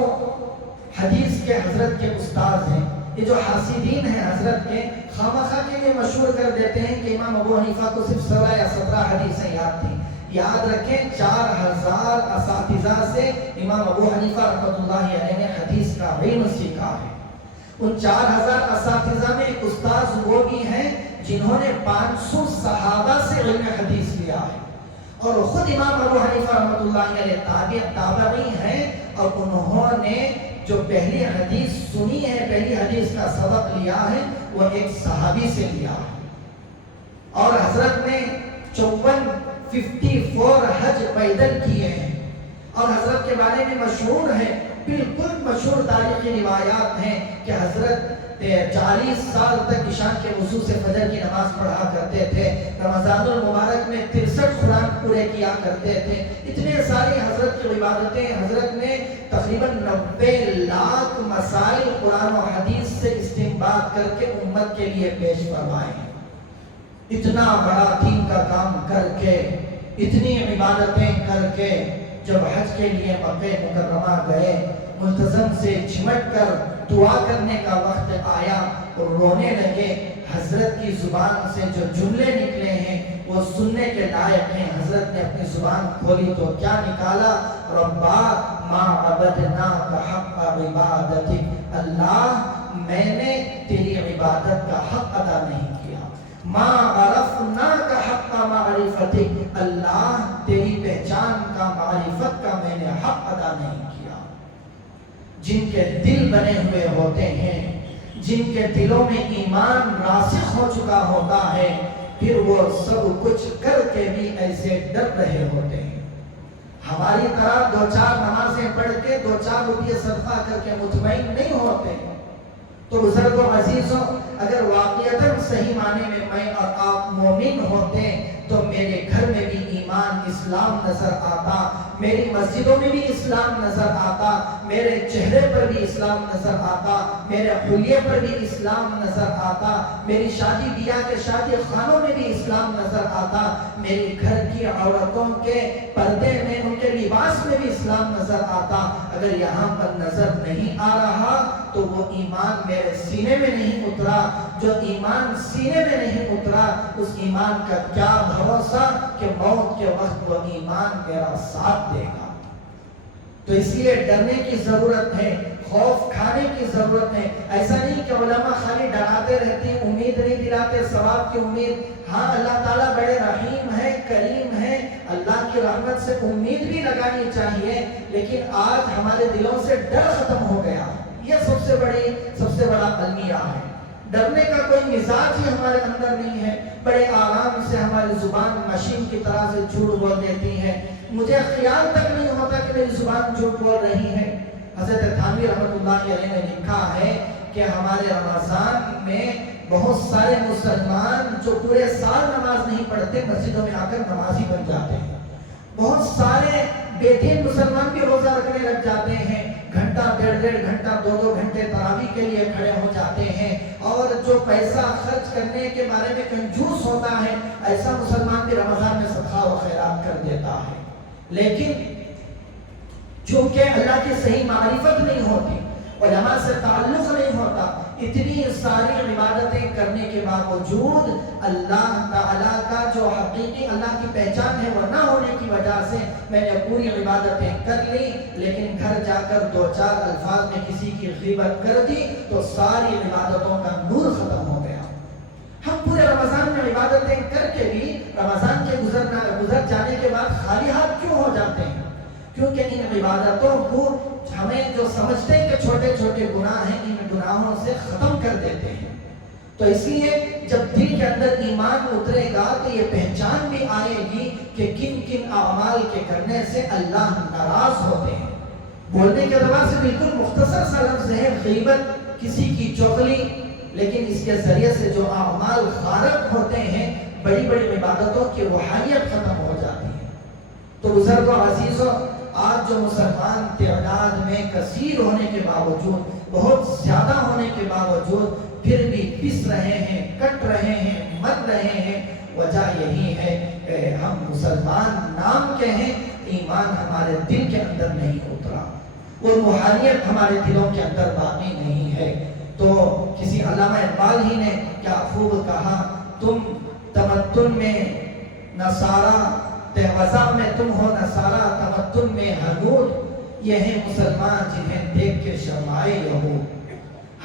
حدیث کے حضرت کے استاد ہیں۔ یہ جو حاسدین ہیں حضرت کے، خامخواہ کے لیے مشہور کر دیتے ہیں کہ امام ابو حنیفہ کو صرف 16 یا 17 حدیثیں یاد تھیں۔ یاد رکھیں 4000 اساتذہ سے امام ابو حنیفہ رحمۃ اللہ علیہ نے حدیث کا علم سیکھا ہے۔ ان 4000 اساتذہ میں ایک استاذ وہ بھی ہیں جنہوں نے 500 صحابہ سے علم حدیث لیا ہے، اور خود امام ابو حنیفہ رحمۃ اللہ علیہ تابعی ہیں، اور انہوں نے جو پہلی حدیث سنی ہے، پہلی حدیث کا سبق لیا ہے، وہ ایک صحابی سے لیا ہے۔ اور حضرت نے 54 حج پیدل کیے ہیں، اور حضرت کے بارے میں مشہور ہے، بالکل مشہور تاریخی روایات ہیں کہ حضرت 40 سال تک عشاء کے وضو سے فجر کی نماز پڑھا کرتے تھے، رمضان المبارک میں 63 قرآن پورے کیا کرتے تھے۔ اتنے ساری حضرت کی عبادتیں، حضرت نے تقریباً 90 لاکھ مسائل قرآن و حدیث سے استنباط کر کے امت کے لیے پیش فرمائے۔ اتنا بڑا دین کا کام کر کے، اتنی عبادتیں کر کے، جب حج کے لیے مکہ مکرمہ گئے، ملتزم سے چمٹ کر دعا کرنے کا وقت آیا اور رونے لگے۔ حضرت کی زبان سے جو جملے نکلے ہیں وہ سننے کے لائق ہیں۔ حضرت نے اپنی زبان کھولی تو کیا نکالا؟ ربا ما عبدناک حق عبادتک، اللہ میں نے تیری عبادت کا حق ادا نہیں کیا۔ ما عرفناک حق معرفتک، اللہ تیری پہچان کا، معرفت کا میں نے حق ادا نہیں کیا۔ جن کے دل بنے ہوئے ہوتے ہیں، جن کے دلوں میں ایمان راسخ ہو چکا ہوتا ہے، پھر وہ سب کچھ کر کے بھی ایسے ڈر رہے ہوتے ہیں۔ ہماری طرح 2-4 نمازیں پڑھ کے 2-4 روپیے صدقہ کر کے مطمئن نہیں ہوتے۔ تو بزرگوں عزیزوں، اگر واقعتاً صحیح معنی میں میں اور آپ مومن ہوتے تو میرے گھر میں بھی ایمان اسلام نظر آتا، میری مسجدوں میں بھی اسلام نظر آتا، میرے چہرے پر بھی اسلام نظر آتا، میرے حلیے پر بھی اسلام نظر آتا، میری شادی بیاہ کے شادی خانوں میں بھی اسلام نظر آتا، میری گھر کی عورتوں کے پردے میں ان کے لباس میں بھی اسلام نظر آتا۔ اگر یہاں پر نظر نہیں آ رہا تو وہ ایمان میرے سینے میں نہیں اترا، جو ایمان سینے میں نہیں اترا اس ایمان کا کیا بھروسہ کہ موت کے وقت وہ ایمان میرا ساتھ دے گا۔ تو اس لیے ڈرنے کی ضرورت ہے، خوف کھانے کی ضرورت ہے۔ ایسا نہیں کہ علماء خالی ڈراتے رہتے ہیں، امید نہیں دلاتے ثواب کی امید۔ ہاں اللہ تعالیٰ بڑے رحیم ہے، کریم ہے، اللہ کی رحمت سے امید بھی لگانی چاہیے، لیکن آج ہمارے دلوں سے ڈر ختم ہو گیا۔ یہ سب سے بڑا المیہ ہے۔ ڈرنے کا کوئی مزاج ہی ہمارے اندر نہیں ہے، بڑے آرام سے ہماری زبان مشین کی طرح سے جھوٹ بول دیتی ہے، مجھے خیال تک نہیں ہوتا کہ میری زبان جھوٹ بول رہی ہے۔ حضرت تھانوی رحمۃ اللہ علیہ نے لکھا ہے کہ ہمارے رمضان میں بہت سارے مسلمان جو پورے سال نماز نہیں پڑھتے مسجدوں میں آ کر نمازی بن جاتے ہیں، بہت سارے بے دین مسلمان بھی روزہ رکھنے لگ جاتے ہیں، گھنٹہ ڈیڑھ گھنٹہ 2 گھنٹے تراویح کے لیے کھڑے ہو جاتے ہیں، اور جو پیسہ خرچ کرنے کے بارے میں کنجوس ہوتا ہے ایسا مسلمان بھی رمضان میں صدقہ و خیرات کر دیتا ہے۔ لیکن چونکہ اللہ کی صحیح معرفت نہیں ہوتی، علماء سے تعلق نہیں ہوتا، اتنی ساری عبادتیں کرنے کے باوجود اللہ تعالیٰ کا جو حقیقی اللہ کی پہچان ہے وہ نہ ہونے کی وجہ سے میں نے پوری عبادتیں کر لی، لیکن گھر جا کر 2-4 الفاظ میں کسی کی غیبت کر دی تو ساری عبادتوں کا نور ختم ہو گیا۔ ہم پورے رمضان میں عبادتیں کر کے بھی رمضان کے گزر جانے کے بعد خالی ہاتھ کیوں ہو جاتے ہیں؟ کیونکہ ان عبادتوں کو ہمیں جو سمجھتے ہیں کہ چھوٹے چھوٹے گناہ ہیں، ان گناہوں سے ختم کر دیتے ہیں۔ تو اس لیے جب دل کے اندر ایمان اترے گا تو یہ پہچان بھی آئے گی کہ کن کن اعمال کے کرنے سے اللہ ناراض ہوتے ہیں۔ بولنے کے اعتبار سے بالکل مختصر سا لفظ ہے غیبت، کسی کی چغلی، لیکن اس کے ذریعے سے جو اعمال خارق ہوتے ہیں، بڑی بڑی عبادتوں کی روحانیت ختم ہو جاتی ہے۔ تو بزرگوں عزیزوں، آج جو مسلمان تعداد میں کثیر ہونے کے باوجود، بہت زیادہ ہونے کے باوجود پھر بھی پس رہے ہیں، کٹ رہے ہیں، مر رہے ہیں، وجہ یہی ہے کہ ہم مسلمان نام کے ہیں، ایمان ہمارے دل کے اندر نہیں اترا، وہ روحانیت ہمارے دلوں کے اندر باقی نہیں ہے۔ تو کسی علامہ اقبال ہی نے کیا خوب کہا، تم تمدن میں نصارہ، وضع میں تم ہو نصارہ، تمدن میں حنود، یہ ہیں مسلمان جنہیں دیکھ کے شرمائے یہود۔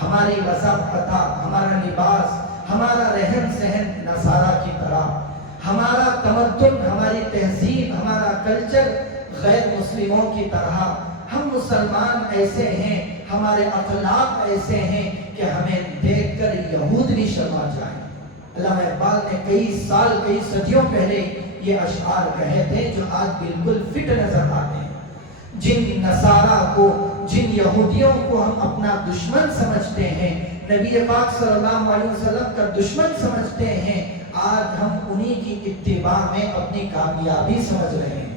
ہماری وضع پتہ، ہمارا لباس، ہمارا رہن سہن نصارہ کی طرح، ہمارا تمدن، ہماری تہذیب، ہمارا کلچر غیر مسلموں کی طرح۔ ہم مسلمان ایسے ہیں، ہمارے اخلاق ایسے ہیں کہ ہمیں دیکھ کر یہود بھی شرما جائیں۔ علامہ اقبال نے کئی سال، کئی صدیوں پہلے یہ اشعار کہے تھے جو آج بالکل فٹ نظر آتے ہیں۔ جن نصارہ کو، جن یہودیوں کو ہم اپنا دشمن سمجھتے ہیں، نبی پاک صلی اللہ علیہ وسلم کا دشمن سمجھتے ہیں، آج ہم انہی کی اتباع میں اپنی کامیابی سمجھ رہے ہیں۔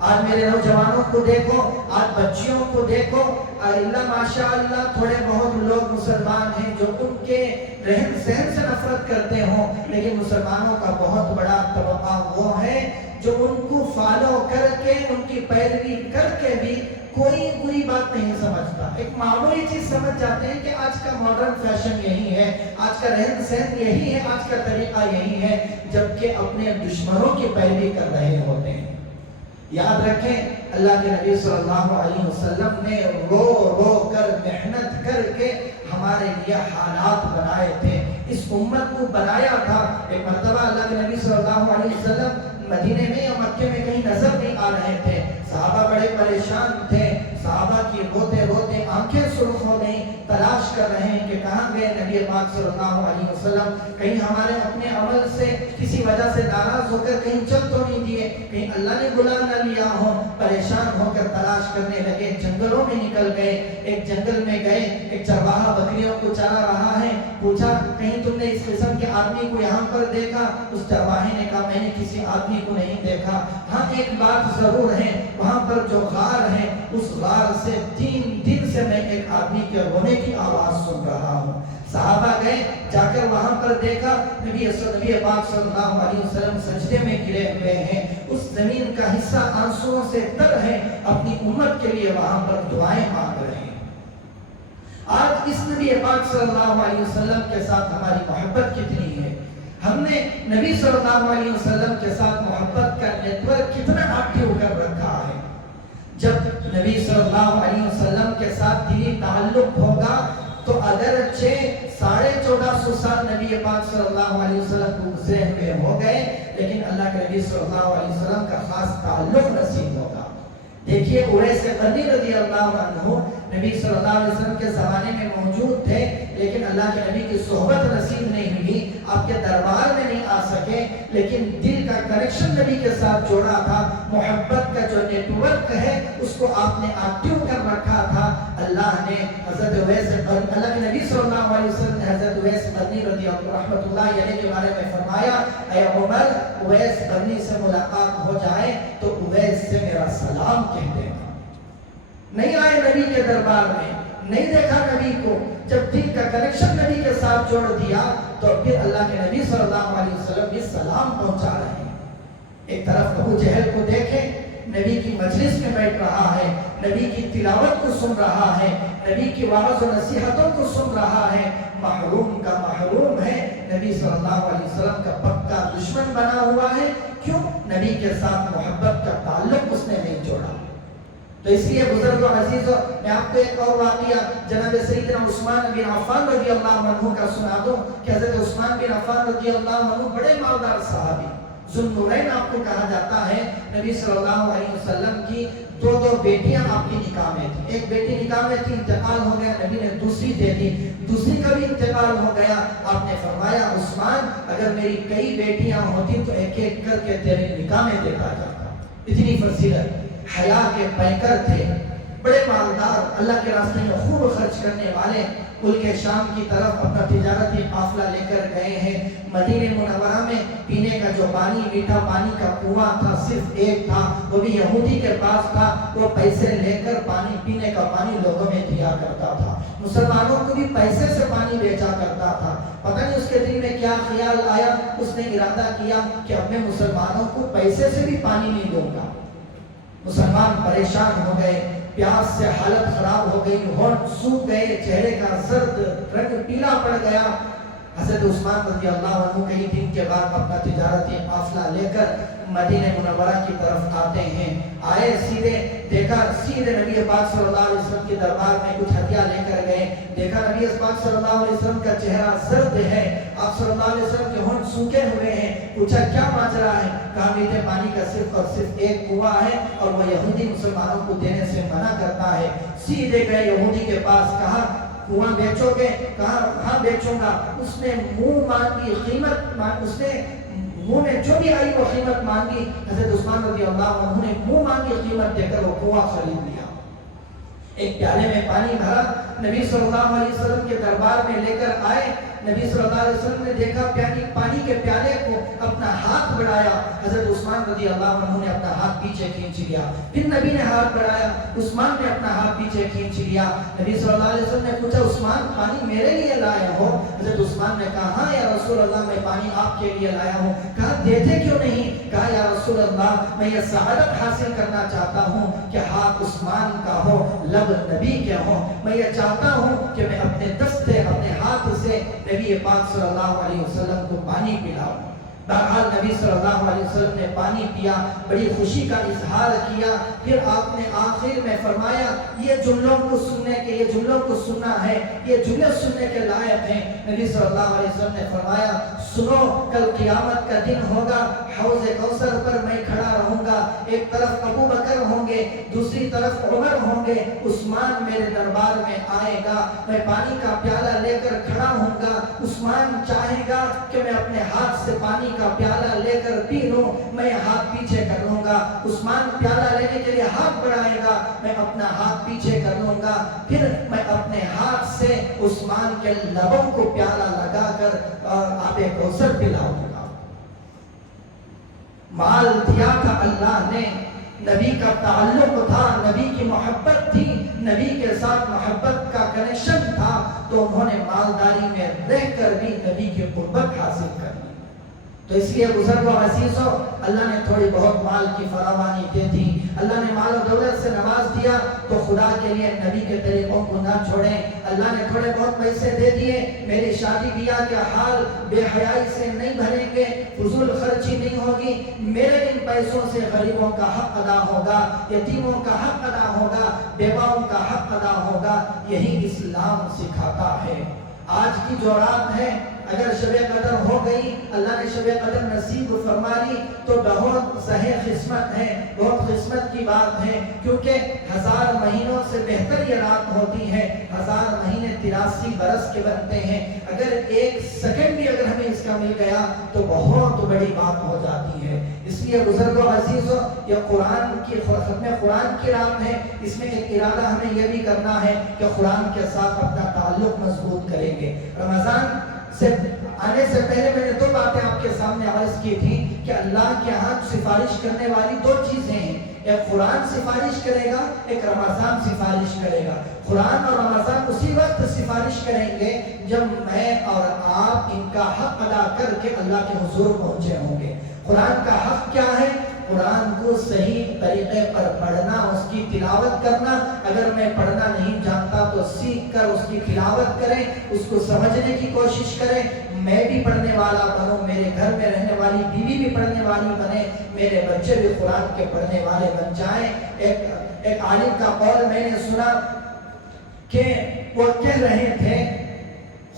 آج میرے نوجوانوں کو دیکھو، آج بچیوں کو دیکھو، اللہ ماشاءاللہ تھوڑے بہت لوگ مسلمان ہیں جو ان کے رہن سہن سے نفرت کرتے ہوں، لیکن مسلمانوں کا بہت بڑا طبقہ وہ ہے جو ان کو فالو کر کے، ان کی پیروی کر کے بھی کوئی بری بات نہیں سمجھتا۔ ایک معمولی چیز سمجھ جاتے ہیں کہ آج کا ماڈرن فیشن یہی ہے، آج کا رہن سہن یہی ہے، آج کا طریقہ یہی ہے، جبکہ اپنے دشمنوں کی پیروی کر رہے ہوتے ہیں۔ یاد رکھیں، اللہ کے نبی صلی اللہ علیہ وسلم نے رو رو کر، محنت کر کے ہمارے لیے حالات بنائے تھے، اس امت کو بنایا تھا۔ ایک مرتبہ اللہ کے نبی صلی اللہ علیہ وسلم مدینے میں یا مکے میں کہیں نظر نہیں آ رہے تھے، صحابہ بڑے پریشان تھے، صحابہ کی روتے روتے آنکھیں سرخ ہو نہیں, تلاش کر رہے ہیں کہ کہاں گئے نبی پاک صلی اللہ علیہ وسلم. کہیں ہمارے اپنے عمل سے کسی وجہ سے ناراض ہو کر کہیں چل تو نہیں دیے, کہیں اللہ نے بلا نہ لیا ہو. پریشان ہو کر تلاش کرنے لگے, جنگلوں میں نکل گئے. ایک جنگل میں گئے, ایک چرواہا بکریوں کو چرا رہا ہے. پوچھا کہیں تم نے اس قسم کے آدمی کو یہاں پر دیکھا؟ اس چرواہے نے کہا میں نے کسی آدمی کو نہیں دیکھا. ہاں ایک بات ضرور ہے, وہاں پر جو غار ہے اس غار سے 3 دن سے میں ایک آدمی کے رونے کی آواز سن رہا ہوں. صحابہ گئے, جا کر وہاں پر دیکھا نبی پاک صلی اللہ علیہ وسلم سجدے میں گرے ہوئے ہیں. اس زمین کا حصہ آنسوؤں سے تر ہے, اپنی امت کے لیے وہاں پر دعائیں مانگ رہے ہیں. آج اس نبی پاک صلی اللہ علیہ وسلم کے ساتھ ہماری محبت کتنی ہے؟ ہم نے نبی صلی اللہ علیہ وسلم کے ساتھ محبت کا نیٹ ورک کتنا ایکٹیو کر رکھا ہے. جب نبی صلی اللہ علیہ وسلم کے ساتھ دلی تعلق ہوگا تو اگرچہ 1450 سال نبی پاک صلی اللہ علیہ وسلم کو گزرے ہوئے ہو گئے, لیکن اللہ کے نبی صلی اللہ علیہ وسلم کا خاص تعلق نصیب ہوگا. دیکھیے اویس قرنی رضی اللہ عنہ نبی صلی اللہ علیہ وسلم کے زمانے میں موجود تھے, لیکن اللہ کے نبی کی صحبت نصیب نہیں ہوئی, آپ کے دربار میں نہیں آ سکے, لیکن دل کا کنیکشن نبی کے ساتھ جوڑا تھا. محبت کا جو نیٹ ورک ہے اس کو آپ نے ایکٹیو کر رکھا تھا. اللہ نے حضرت اویس, اللہ کے نبی صلی اللہ علیہ وسلم نے حضرت اویس قرنی رضی اللہ رحمۃ اللہ علیہ کے بارے میں فرمایا, اے عمر اویس قرنی سے ملاقات ہو جائے تو اویس سے میرا سلام کہہ دینا. نہیں آئے نبی کے دربار میں, نہیں دیکھا نبی کو, جب دل کا کنیکشن نبی کے ساتھ جوڑ دیا تو پھر اللہ کے نبی صلی اللہ علیہ وسلم بھی سلام پہنچا رہے ہیں. ایک طرف ابو جہل کو دیکھیں, نبی کی مجلس میں بیٹھ رہا ہے, نبی کی تلاوت کو سن رہا ہے, نبی کی وعظ و نصیحتوں کو سن رہا ہے, محروم کا محروم ہے, نبی صلی اللہ علیہ وسلم کا پکا دشمن بنا ہوا ہے. کیوں؟ نبی کے ساتھ محبت کا تعلق اس نے نہیں جوڑا. تو اس لیے بزرگ و عزیزو, میں آپ کو ایک اور واقعہ جناب سیدنا عثمان بن عفان رضی اللہ عنہ کا سنا دوں کہ حضرت عثمان بن عفان رضی اللہ عنہ بڑے مالدار صحابی, ذوالنورین آپ کو کہا جاتا ہے. نبی صلی اللہ علیہ وسلم کی 2 بیٹیاں آپ کی نکاح میں تھی. ایک بیٹی نکاح میں تھی, انتقال ہو گیا, نبی نے دوسری دے دی. دوسری کا بھی انتقال ہو گیا. آپ نے فرمایا عثمان اگر میری کئی بیٹیاں ہوتی تو ایک ایک کر کے تیرے نکاح میں دیتا جاتا. اتنی فضیلت, حیا کے پیکر تھے, بڑے مالدار, اللہ کے راستے میں خوب خرچ کرنے والے. ملک شام کی طرف اپنا تجارتی قافلہ لے کر گئے ہیں. مدینہ منورہ میں پینے کا جو پانی, میٹھا پانی کا کنواں تھا, صرف ایک تھا, وہ بھی یہودی کے پاس تھا. وہ پیسے لے کر پانی, پینے کا پانی لوگوں میں دیا کرتا تھا. مسلمانوں کو بھی پیسے سے پانی بیچا کرتا تھا. پتہ نہیں اس کے دل میں کیا خیال آیا, اس نے ارادہ کیا کہ اب میں مسلمانوں کو پیسے سے بھی پانی نہیں دوں گا. مسلمان پریشان ہو گئے, پیاس سے حالت خراب ہو گئی, ہونٹ سوکھ گئے, چہرے کا زرد رنگ پیلا پڑ گیا. حضرت عثمان رضی اللہ عنہ کئی دن کے بعد اپنا تجارتی قافلہ لے کر مدینہ منورہ کی طرف آتے ہیں. آئے, سیدھے دیکھا, سیدھے نبی پاک صلی اللہ علیہ وسلم کے دربار میں کچھ ہدیہ لے کر گئے. دیکھا نبی پاک صلی اللہ علیہ وسلم کا چہرہ زرد ہے, آپ صلی اللہ علیہ وسلم کے ہونٹ سوکھے ہوئے ہیں. پوچھا کیا ماجرا ہے؟ کہا میٹھے پانی کا صرف اور صرف ایک کنواں ہے اور وہ یہودی مسلمانوں کو دینے سے منع کرتا ہے. سیدھے گئے یہودی کے پاس, کہا کنواں بیچو گے؟ کہا ہاں بیچوں گا. اس نے منہ مانگی قیمت, اس نے منہ میں جو بھی آئی وہ قیمت مانگی. حضرت عثمان رضی اللہ عنہ نے منہ مانگی قیمت دے کر وہ کنواں خرید لیا. ایک پیالے میں پانی بھرا, نبی صلی اللہ علیہ وسلم کے دربار میں لے کر آئے. نبی صلی اللہ علیہ وسلم نے دیکھا پانی کے پیالے کو, اپنا ہاتھ بڑھایا. حضرت عثمان رضی اللہ عنہ نے اپنا ہاتھ پیچھے کھینچ لیا. پھر نبی نے ہاتھ بڑھایا, عثمان نے اپنا ہاتھ پیچھے کھینچ لیا. نبی صلی اللہ علیہ وسلم نے پوچھا عثمان پانی میرے لیے لائے ہو؟ حضرت عثمان نے کہا ہاں یا رسول اللہ میں پانی آپ کے لیے لایا ہوں. کہا دیتے کیوں نہیں؟ کہا یا رسول اللہ میں یہ سعادت حاصل کرنا چاہتا ہوں کہ ہاتھ عثمان کا ہو, لب نبی کے ہو. میں یہ چاہتا ہوں کہ میں اپنے دستے, اپنے ہاتھ سے نبی پاک صلی اللہ علیہ وسلم کو پانی پلاؤں. بہرحال نبی صلی اللہ علیہ وسلم نے پانی پیا، بڑی خوشی کا اظہار کیا، پھر آپ نے آخر میں فرمایا یہ جملوں کو سننے کے، یہ جملوں کو سننا ہے، یہ جملے سننے کے لائق ہیں۔ نبی صلی اللہ علیہ وسلم نے فرمایا سنو، کل قیامت کا دن ہوگا، حوض کوثر پر میں کھڑا رہوں گا، ایک طرف ابو بکر ہوں گے، دوسری طرف عمر ہوں گے، عثمان میرے دربار میں آئے گا، میں پانی کا پیالہ لے کر کھڑا ہوں گا، عثمان چاہے گا کہ میں اپنے ہاتھ سے پانی کا پیالہ لے کر پی لوں، میں ہاتھ پیچھے کر لوں گا، عثمان پیالہ لینے کے لیے ہاتھ بڑھائے گا، میں اپنا ہاتھ پیچھے کر لوں گا، پھر میں اپنے ہاتھ سے عثمان کے لبوں کو پیالہ لگا کر آب کوثر پلاؤں گا۔ مال دیا تھا اللہ نے، نبی کا تعلق تھا، نبی کی محبت تھی، نبی کے ساتھ محبت کا کنیکشن تھا، تو انہوں نے مالداری میں رہ کر بھی نبی کی قربت حاصل کر لی۔ تو اس لیے بزرگوں عزیزوں، اللہ نے تھوڑی بہت مال کی فراوانی دے دی، اللہ نے مال و دولت سے نواز دیا، تو خدا کے لیے نبی کے طریقوں کو نہ چھوڑیں۔ اللہ نے تھوڑے بہت پیسے دے دیے، میری شادی بیاہ کے حال بے حیائی سے نہیں بھریں گے، فضول خرچی نہیں ہوگی، میرے ان پیسوں سے غریبوں کا حق ادا ہوگا، یتیموں کا حق ادا ہوگا، بیواؤں کا حق ادا ہوگا، یہی اسلام سکھاتا ہے۔ آج کی جو رات ہے، اگر شب قدر ہو گئی، اللہ نے شب قدر نصیب فرما لی، تو بہت صحیح قسمت ہے، بہت قسمت کی بات ہے، کیونکہ 1000 مہینوں سے بہتر یہ رات ہوتی ہے۔ 1000 مہینے 83 برس کے بنتے ہیں، اگر ایک سیکنڈ بھی اگر ہمیں اس کا مل گیا تو بہت بڑی بات ہو جاتی ہے۔ اس لیے بزرگوں عزیزوں، یہ قرآن کی ختم قرآن کی رات ہے، اس میں ایک ارادہ ہمیں یہ بھی کرنا ہے کہ قرآن کے ساتھ اپنا تعلق مضبوط کریں گے۔ رمضان سے آنے سے پہلے میں نے 2 باتیں آپ کے سامنے عرض کی تھی کہ اللہ کے ہاں سفارش کرنے والی 2 چیزیں ہیں، ایک قرآن سفارش کرے گا، ایک رمضان سفارش کرے گا۔ قرآن اور رمضان اسی وقت سفارش کریں گے جب میں اور آپ ان کا حق ادا کر کے اللہ کے حضور پہنچے ہوں گے۔ قرآن کا حق کیا ہے؟ قرآن کو صحیح طریقے پر پڑھنا، اس کی تلاوت کرنا، اگر میں پڑھنا نہیں جانتا تو سیکھ کر اس کی تلاوت کریں، اس کو سمجھنے کی کوشش کریں، میں بھی پڑھنے والا بنوں، میرے گھر میں رہنے والی بیوی بھی پڑھنے والی بنے، میرے بچے بھی قرآن کے پڑھنے والے بن جائیں۔ ایک عالم کا قول میں نے سنا کہ وہ کہہ رہے تھے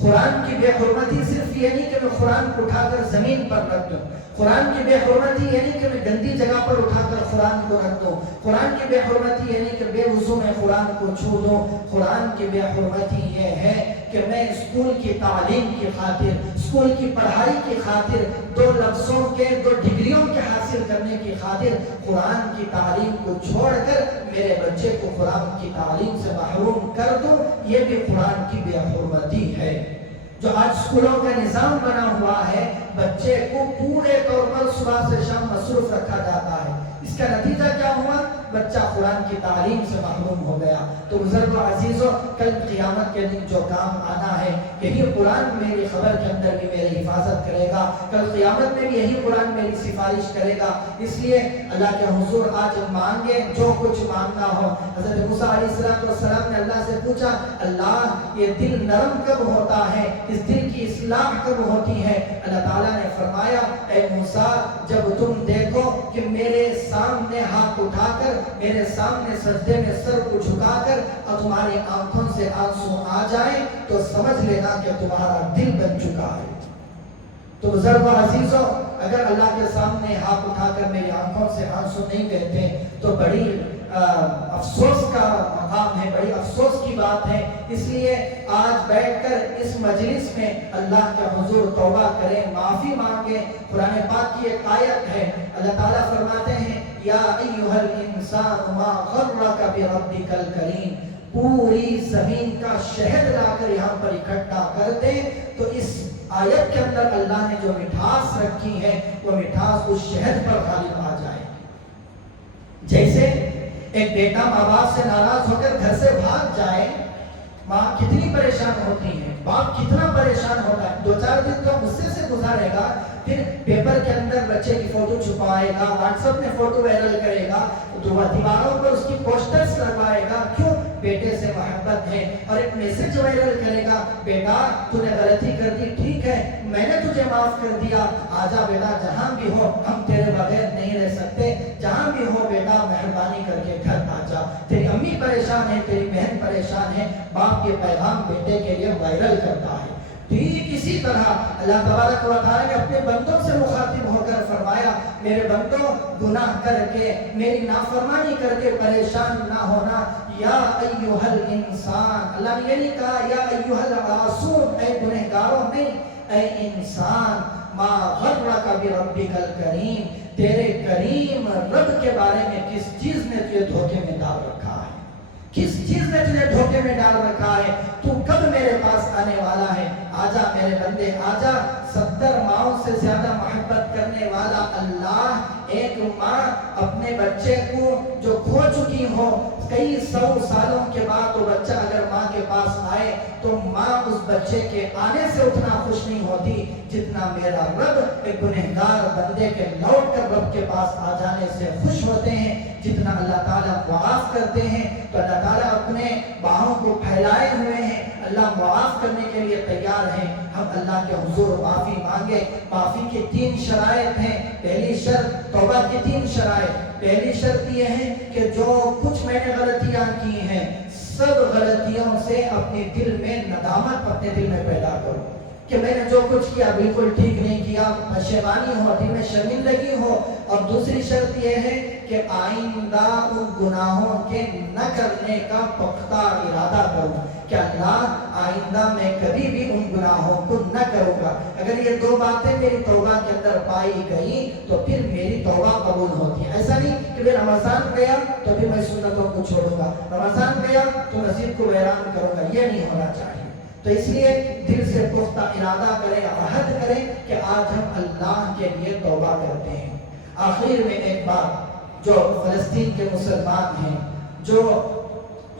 قرآن کی بے حرمتی صرف یہ نہیں کہ میں قرآن کو اٹھا کر زمین پر رکھ دوں، قرآن کی بے حرمتی یہ نہیں کہ میں گندی جگہ پر اٹھا کر قرآن کو رکھ دوں، قرآن کی بے حرمتی یہ نہیں کہ بے وضو میں قرآن کو چھو دوں، قرآن کی بے حرمتی یہ ہے کہ میں اسکول کی تعلیم کی خاطر، اسکول کی پڑھائی کی خاطر، 2 لفظوں کے 2 ڈگریوں کے حاصل کرنے کی خاطر قرآن کی تعلیم کو چھوڑ کر میرے بچے کو قرآن کی تعلیم سے محروم کر دوں، یہ بھی قرآن کی بے حرمتی ہے۔ جو آج اسکولوں کا نظام بنا ہوا ہے، بچے کو پورے طور پر صبح سے شام مصروف رکھا جاتا ہے، اس کا نتیجہ کیا ہوا؟ بچہ قرآن کی تعلیم سے محروم ہو گیا۔ تو بزرگوں عزیزوں، کل قیامت کے دن جو کام آنا ہے، یہی قرآن میری خبر کے اندر بھی میری حفاظت کرے گا، کل قیامت میں بھی یہی قرآن میری سفارش کرے گا۔ اس لیے اللہ کے حضور آج مانگے جو کچھ مانگنا ہو۔ حضرت موسیٰ علیہ السلام نے اللہ سے پوچھا، اللہ یہ دل نرم کب ہوتا ہے، اس دل کی اصلاح کب ہوتی ہے؟ اللہ تعالیٰ نے فرمایا، اے موسیٰ جب تم دیکھو کہ میرے سامنے ہاتھ اٹھا کر، میرے سامنے سجدے میں سر کو جھکا کر اور تمہاری آنکھوں سے آنسو آ جائیں تو سمجھ لینا کہ تمہارا دل بن چکا ہے۔ تو بزرگوں عزیزوں، اگر اللہ کے سامنے ہاتھ اٹھا کر میری آنکھوں سے آنسو نہیں بہتے تو بڑی افسوس کا مقام ہے، بڑی افسوس کی بات ہے۔ اس لیے آج بیٹھ کر اس مجلس میں اللہ کے حضور توبہ کریں، معافی مانگیں۔ قرآن پاک کی ایک آیت ہے، اللہ تعالیٰ فرماتے ہیں، یا ایھا الانسان ما غرک بربک الکریم، پوری زمین کا شہد لا کر یہاں پر اکٹھا کر دے تو اس آیت کے اندر اللہ نے جو مٹھاس رکھی ہے وہ مٹھاس اس شہد پر غالب آ جائے۔ جیسے ایک بیٹا ماں باپ سے ناراض ہو کر گھر سے بھاگ جائے، ماں کتنی پریشان ہوتی ہے، باپ کتنا پریشان ہوتا ہے، 2-4 دن تو غصے سے گزارے گا، پھر پیپر کے اندر بچے کی فوٹو چھپائے گا، واٹس ایپ میں فوٹو وائرل کرے گا، دیواروں پر اس کی پوسٹرز لگوائے گا، کیوں؟ بیٹے سے محبت ہے اور ایک میسج وائرل کرے گا، بیٹا تو نے غلطی کر دی، ٹھیک ہے میں نے تجھے معاف کر دیا، آجا بیٹا جہاں بھی ہو ہم تیرے بغیر نہیں رہ سکتے، جہاں بھی ہو بیٹا مہربانی کر کے گھر آجا، تیری امی پریشان ہے، تیری بہن پریشان ہے۔ باپ یہ پیغام بیٹے کے لیے وائرل کرتا ہے۔ ٹھیک اسی طرح اللہ تبارک و تعالیٰ نے اپنے بندوں سے مخاطب ہو کر فرمایا، میرے بندوں گناہ کر کے میری نافرمانی کر کے پریشان نہ ہونا، یا ایھا الانسان، اللہ نے یہ نہیں کہا یا ایھا العاصون، اے گنہگاروں، نہیں، اے انسان، ما غرک بربک الکریم، تیرے کریم رب کے بارے میں کس چیز نے تجھے دھوکے میں ڈال رکھا ہے، کس چیز نے تجھے دھوکے میں ڈال رکھا ہے، تو کب میرے پاس آنے والا ہے، آجا میرے بندے آجا۔ 70 ماؤں سے زیادہ محبت کرنے والا اللہ، ایک ماں اپنے بچے کو جو کھو چکی ہو کئی 100 سالوں کے بعد، تو بچہ اگر ماں کے پاس آئے تو ماں اس بچے کے آنے سے اتنا خوش نہیں ہوتی جتنا میرا رب ایک گنہگار بندے کے لوٹ کر رب کے پاس آ جانے سے خوش ہوتے ہیں، جتنا اللہ تعالیٰ معاف کرتے ہیں۔ تو اللہ تعالیٰ اپنے باہوں کو پھیلائے ہوئے ہیں، اللہ معاف کرنے کے لیے تیار ہیں۔ ہم اللہ کے حضور معافی مانگے۔ معافی کی 3 شرائط ہیں۔ پہلی شرط توبہ کی 3 شرائط۔ پہلی شرط یہ ہے کہ جو کچھ میں نے غلطیاں کی ہیں، سب غلطیوں سے اپنے دل میں ندامت اپنے دل میں پیدا کرو کہ میں نے جو کچھ کیا بالکل ٹھیک نہیں کیا، پشیمانی ہو، دل میں شرمندگی ہو۔ اور دوسری شرط یہ ہے کہ آئندہ ان گناہوں کے نہ کرنے کا پختہ ارادہ کروں کہ اللہ آئندہ میں کبھی بھی ان گناہوں کو نہ کروں گا۔ اگر یہ 2 باتیں میری توبہ کے اندر پائی گئی تو پھر میری توبہ قبول ہوتی ہے۔ ایسا نہیں کہ میں رمضان گیا تو پھر میں سنتوں کو چھوڑوں گا، رمضان گیا تو مسجد کو ویران کروں گا، یہ نہیں ہونا چاہیے۔ تو اس لیے دل سے پختہ ارادہ کریں، عہد کریں کہ آج ہم اللہ کے لیے توبہ کرتے ہیں۔ آخر میں ایک بات، جو فلسطین کے مسلمان ہیں، جو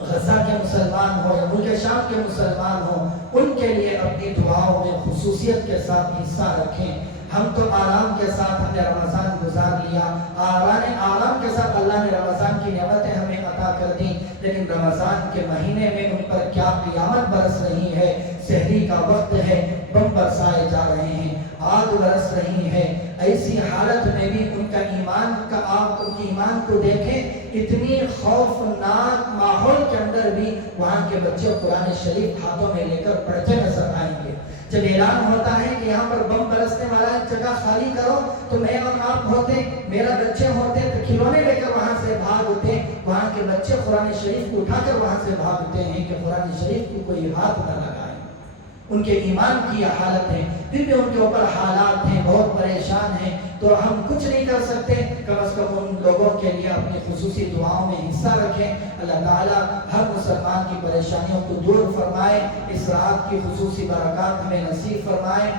غزہ کے مسلمان ہو یا ملک شام کے مسلمان ہو، ان کے لیے اپنی دعاؤں میں خصوصیت کے ساتھ حصہ رکھیں۔ ہم تو آرام کے ساتھ ہم نے رمضان گزار لیا، آرام کے ساتھ اللہ نے رمضان کی نعمتیں ہمیں عطا کر دی، لیکن رمضان کے مہینے میں ان پر کیا قیامت برس رہی ہے۔ سحری کا وقت ہے، بم برسائے جا رہے ہیں، آگ برس رہی ہے۔ ایسی حالت میں بھی ان کا ایمان کا آپ ان کے ایمان کو دیکھیں، اتنی خوفناک ماحول کے اندر بھی وہاں کے بچے قرآن شریف ہاتھوں میں لے کر پڑھتے نظر آئیں گے۔ جب اعلان ہوتا ہے کہ یہاں پر بم برسنے والا ہے، جگہ خالی کرو، تو میں اور آپ ہوتے، میرا بچے ہوتے تو کھلونے لے کر وہاں سے بھاگتے۔ وہاں کے بچے قرآن شریف کو اٹھا کر وہاں سے بھاگتے ہیں کہ قرآن شریف کو کوئی ہاتھ نہ لگائے۔ ان کے ایمان کی حالت ہے، پھر بھی ان کے اوپر حالات ہیں، بہت پریشان ہیں، تو ہم کچھ نہیں کر سکتے، کم از کم ان لوگوں کے لیے اپنی خصوصی دعاؤں میں حصہ رکھیں۔ اللہ تعالیٰ ہر مسلمان کی پریشانیوں کو دور فرمائے، اس رات کی خصوصی برکات ہمیں نصیب فرمائے۔